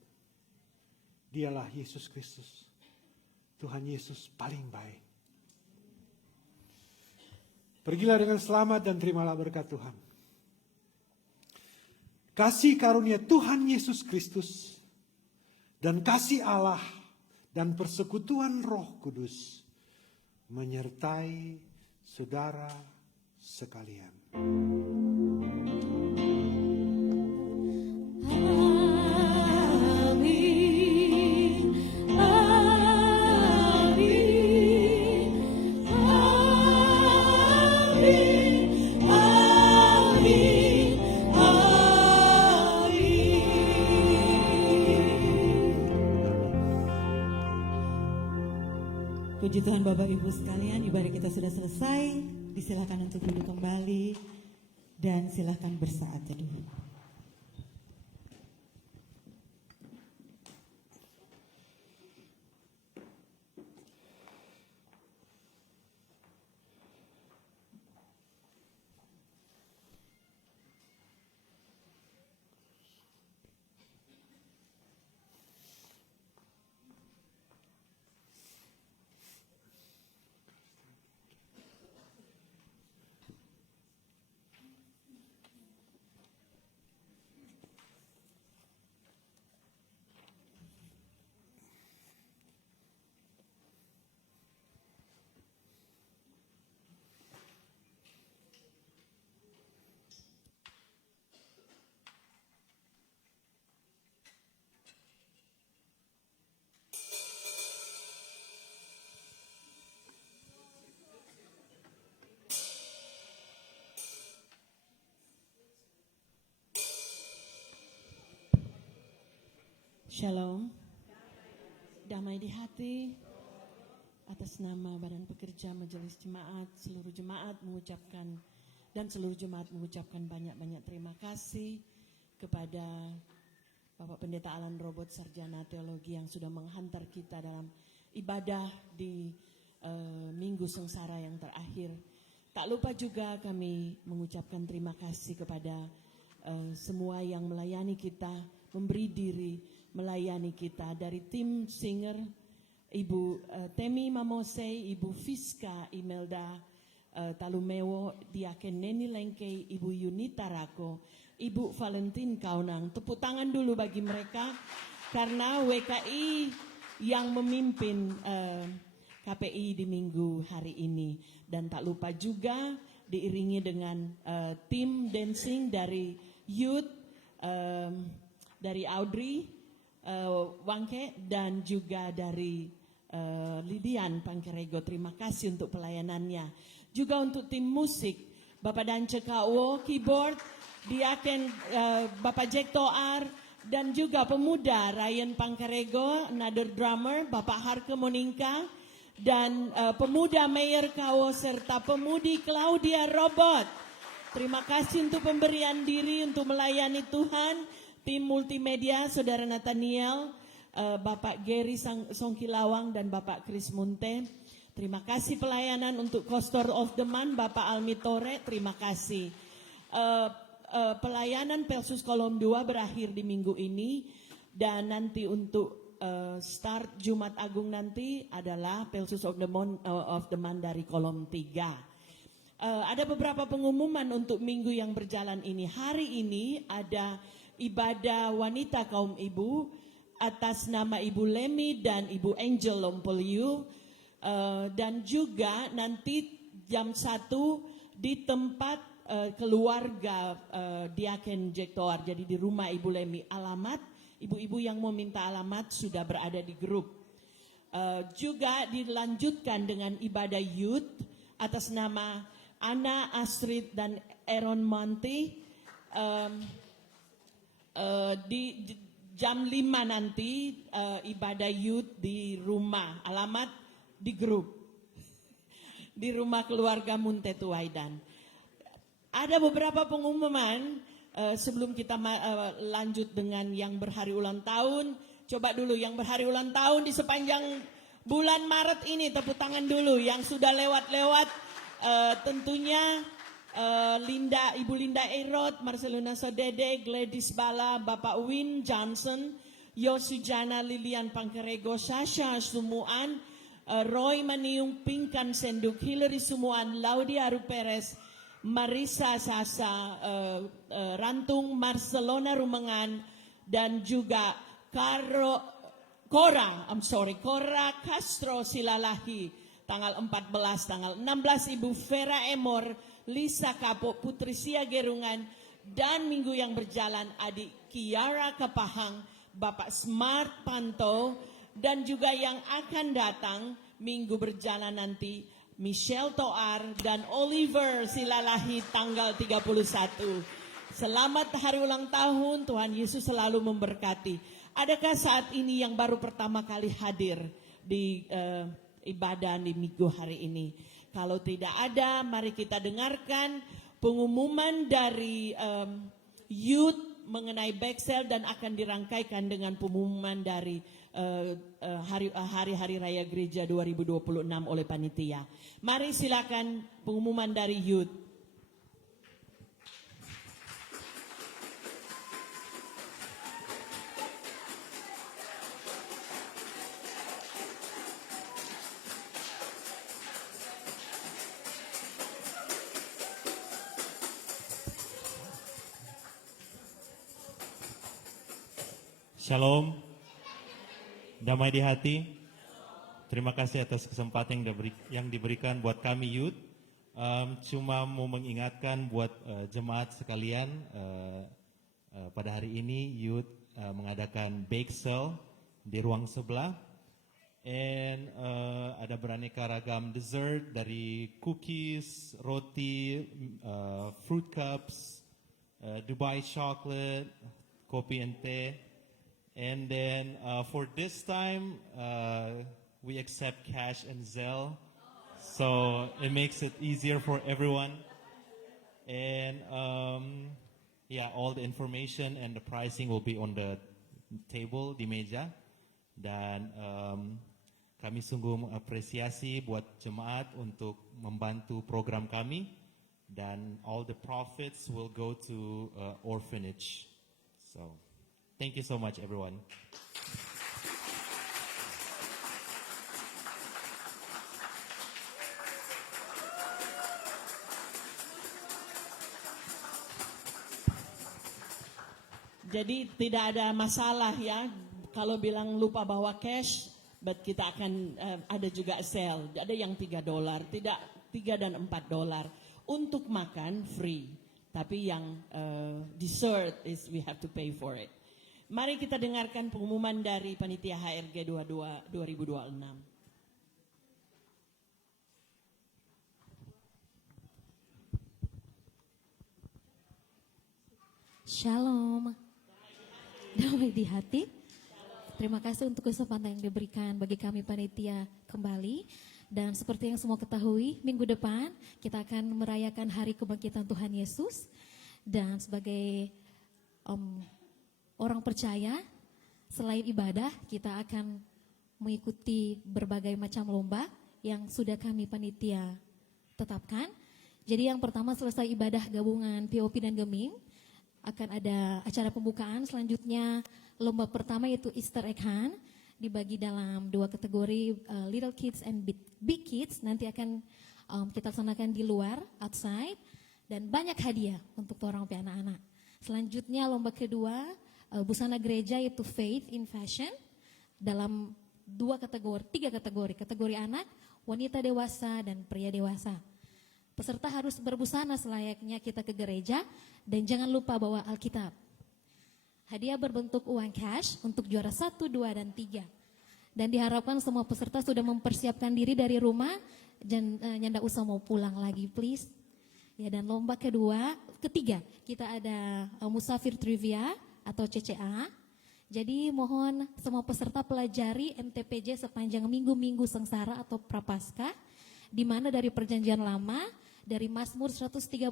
Dialah Yesus Kristus, Tuhan Yesus paling baik. Pergilah dengan selamat dan terimalah berkat Tuhan. Kasih karunia Tuhan Yesus Kristus dan kasih Allah dan persekutuan Roh Kudus menyertai saudara sekalian. Amin. Amin. Amin. Amin. Puji Tuhan Bapak Ibu sekalian, ibadah kita sudah selesai. Disilakan untuk duduk kembali dan silakan bersaat teduh. Shalom. Damai di hati. Atas nama Badan Pekerja Majelis Jemaat, seluruh jemaat mengucapkan banyak-banyak terima kasih kepada Bapak Pendeta Alan Robot, Sarjana Teologi yang sudah menghantar kita dalam ibadah di Minggu Sengsara yang terakhir. Tak lupa juga kami mengucapkan terima kasih kepada semua yang melayani kita, memberi diri melayani kita, dari tim singer Ibu Temi Mamose, Ibu Fiska Imelda Talumewo, Diaken Neni Lengkei, Ibu Yunita Rako, Ibu Valentin Kaunang. Tepuk tangan dulu bagi mereka karena WKI yang memimpin KPI di minggu hari ini. Dan tak lupa juga diiringi dengan tim dancing dari youth, dari Audrey Wangke dan juga dari Lidian Pangkerego. Terima kasih untuk pelayanannya. Juga untuk tim musik Bapak Dance Kawo keyboard, Diaken Bapak Jack Toar, dan juga pemuda Ryan Pangkerego, another drummer Bapak Harke Moninka, dan pemuda Mayor Kawo serta pemudi Claudia Robot. Terima kasih untuk pemberian diri untuk melayani Tuhan. Tim multimedia Saudara Nathaniel, Bapak Gary Songkilawang dan Bapak Chris Munte. Terima kasih pelayanan untuk Pastor of the Month Bapak Almi Tore. Terima kasih. Pelayanan Pelsus Kolom 2 berakhir di minggu ini. Dan nanti untuk start Jumat Agung nanti adalah Pelsus of the Month dari Kolom 3. Ada beberapa pengumuman untuk minggu yang berjalan ini. Hari ini ada ibadah wanita kaum ibu atas nama Ibu Lemi dan Ibu Angel Lompolyu, dan juga nanti jam 1 di tempat keluarga Diaken Jack Toar, jadi di rumah Ibu Lemi. Alamat ibu-ibu yang mau minta alamat sudah berada di grup. Juga dilanjutkan dengan ibadah youth atas nama Ana, Astrid dan Aaron Monty. Di jam 5 nanti ibadah youth di rumah, alamat di grup. di rumah keluarga Munte Tuaidan. Ada beberapa pengumuman sebelum kita lanjut dengan yang berhari ulang tahun. Coba dulu yang berhari ulang tahun di sepanjang bulan Maret ini, tepuk tangan dulu. Yang sudah lewat-lewat tentunya Ibu Linda Erot, Marcelina Sodede, Gladys Bala, Bapak Win Johnson, Yosujana Lilian Pangkerego, Sasha Sumuan, Roy Maniung Pinkan Senduk, Hillary Sumuan, Laudia Ruperes, Marisa Sasa Rantung, Marcelona Rumengan, dan juga Cora Castro Silalahi, tanggal 14, tanggal 16 Ibu Vera Emor, Lisa Kapo, Putri Sia Gerungan, dan minggu yang berjalan adik Kiara Kapahang, Bapak Smart Panto, dan juga yang akan datang minggu berjalan nanti Michelle Toar dan Oliver Silalahi tanggal 31. Selamat hari ulang tahun, Tuhan Yesus selalu memberkati. Adakah saat ini yang baru pertama kali hadir di ibadah di minggu hari ini? Kalau tidak ada, mari kita dengarkan pengumuman dari youth mengenai Bexel dan akan dirangkaikan dengan pengumuman dari hari-hari Raya Gereja 2026 oleh panitia. Mari silakan pengumuman dari youth. Shalom, damai di hati. Terima kasih atas kesempatan yang diberikan buat kami youth. Cuma mau mengingatkan buat jemaat sekalian, pada hari ini youth mengadakan bake sale di ruang sebelah. And ada beraneka ragam dessert dari cookies, roti, fruit cups, Dubai chocolate, kopi and teh. And then for this time, we accept cash and Zelle, so it makes it easier for everyone. And yeah, all the information and the pricing will be on the table di meja. Dan kami sungguh mengapresiasi buat jemaat untuk membantu program kami. Dan all the profits will go to orphanage. So. Thank you so much, everyone. Jadi tidak ada masalah ya kalau bilang lupa bawa cash, but kita akan ada juga sale. Ada yang $3, tidak $3 dan $4. Untuk makan free, tapi yang dessert is we have to pay for it. Mari kita dengarkan pengumuman dari Panitia HRG 2026. Shalom. Damai di hati. Terima kasih untuk kesempatan yang diberikan bagi kami panitia kembali. Dan seperti yang semua ketahui, minggu depan kita akan merayakan Hari Kebangkitan Tuhan Yesus. Dan sebagai orang percaya, selain ibadah, kita akan mengikuti berbagai macam lomba yang sudah kami panitia tetapkan. Jadi yang pertama selesai ibadah gabungan POP dan Geming, akan ada acara pembukaan. Selanjutnya lomba pertama yaitu Easter Egg Hunt, dibagi dalam 2 kategori, Little Kids and Big Kids. Nanti akan kita laksanakan di luar, outside, dan banyak hadiah untuk orang tua anak-anak. Selanjutnya lomba kedua, busana gereja yaitu Faith in Fashion, dalam 3 kategori anak, wanita dewasa, dan pria dewasa. Peserta harus berbusana selayaknya kita ke gereja, dan jangan lupa bawa Alkitab. Hadiah berbentuk uang cash untuk juara 1, 2, dan 3. Dan diharapkan semua peserta sudah mempersiapkan diri dari rumah, dan ndak usah mau pulang lagi please. Ya, dan lomba ketiga, kita ada Musafir Trivia atau CCA. Jadi mohon semua peserta pelajari MTPJ sepanjang minggu-minggu sengsara atau prapaskah. di mana dari perjanjian lama, dari Mazmur 130,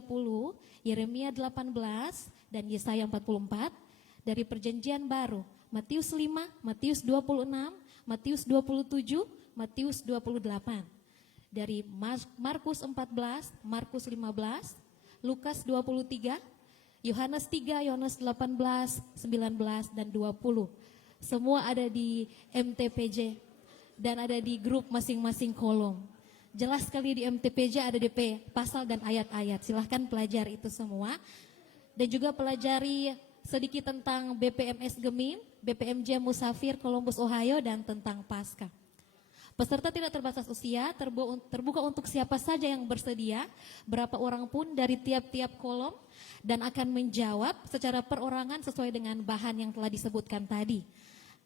Yeremia 18, dan Yesaya 44, dari perjanjian baru, Matius 5, Matius 26, Matius 27, Matius 28. Dari Markus 14, Markus 15, Lukas 23, Yohanes 3, Yohanes 18, 19, dan 20. Semua ada di MTPJ dan ada di grup masing-masing kolom. Jelas sekali di MTPJ ada DP pasal dan ayat-ayat. Silahkan pelajari itu semua. Dan juga pelajari sedikit tentang BPMS Gemim, BPMJ Musafir Columbus Ohio, dan tentang Paskah. Peserta tidak terbatas usia, terbuka untuk siapa saja yang bersedia, berapa orang pun dari tiap-tiap kolom, dan akan menjawab secara perorangan sesuai dengan bahan yang telah disebutkan tadi.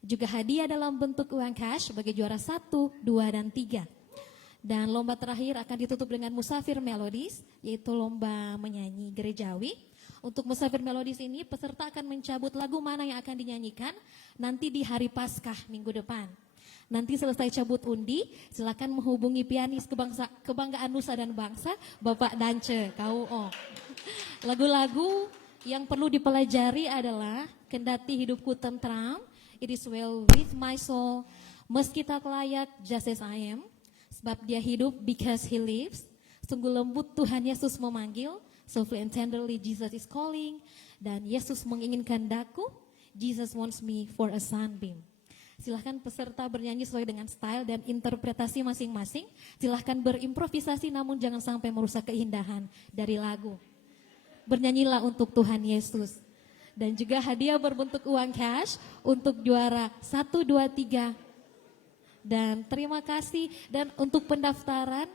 Juga hadiah dalam bentuk uang cash bagi juara 1, 2, dan 3. Dan lomba terakhir akan ditutup dengan Musafir Melodies, yaitu lomba menyanyi gerejawi. Untuk Musafir Melodies ini, peserta akan mencabut lagu mana yang akan dinyanyikan nanti di hari Paskah minggu depan. Nanti selesai cabut undi, silakan menghubungi pianis Kebanggaan Nusa dan Bangsa, Bapak Dance, KUO. Lagu-lagu yang perlu dipelajari adalah Kendati Hidupku Tentram, It Is Well With My Soul, Meski Tak Layak, Just As I Am, Sebab Dia Hidup Because He Lives, Sungguh Lembut Tuhan Yesus Memanggil, Softly and Tenderly Jesus Is Calling, dan Yesus Menginginkan Daku, Jesus Wants Me For a Sunbeam. Silahkan peserta bernyanyi sesuai dengan style dan interpretasi masing-masing. Silahkan berimprovisasi namun jangan sampai merusak keindahan dari lagu. Bernyanyilah untuk Tuhan Yesus. Dan juga hadiah berbentuk uang cash untuk juara 1, 2, 3. Dan terima kasih. Dan untuk pendaftaran,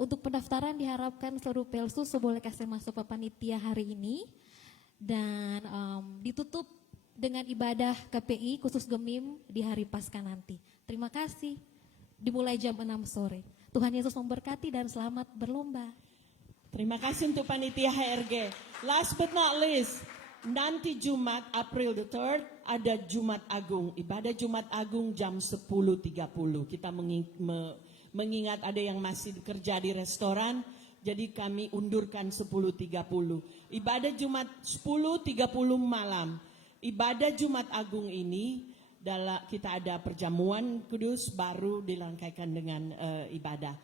untuk pendaftaran diharapkan seluruh Pelsus boleh kasih masuk ke panitia hari ini. Dan ditutup dengan ibadah KPI khusus Gemim di hari Paskah nanti. Terima kasih. Dimulai jam 6 sore. Tuhan Yesus memberkati dan selamat berlomba. Terima kasih untuk panitia HRG. Last but not least, nanti Jumat April the 3rd ada Jumat Agung. Ibadah Jumat Agung jam 10.30. Kita mengingat ada yang masih bekerja di restoran, jadi kami undurkan 10.30. Ibadah Jumat 10.30 malam. Ibadah Jumat Agung ini kita ada perjamuan kudus baru dilangkaikan dengan ibadah.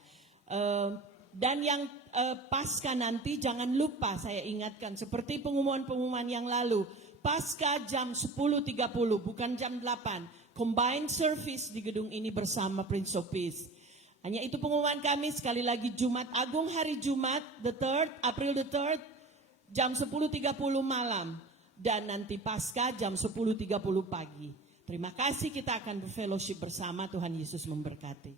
Dan yang Paskah nanti jangan lupa saya ingatkan seperti pengumuman-pengumuman yang lalu. Paskah jam 10.30 bukan jam 8. Combined service di gedung ini bersama Prince of Peace. Hanya itu pengumuman kami. Sekali lagi Jumat Agung hari Jumat the 3rd, April the 3rd jam 10.30 malam. Dan nanti Paskah jam 10.30 pagi. Terima kasih, kita akan berfellowship bersama. Tuhan Yesus memberkati.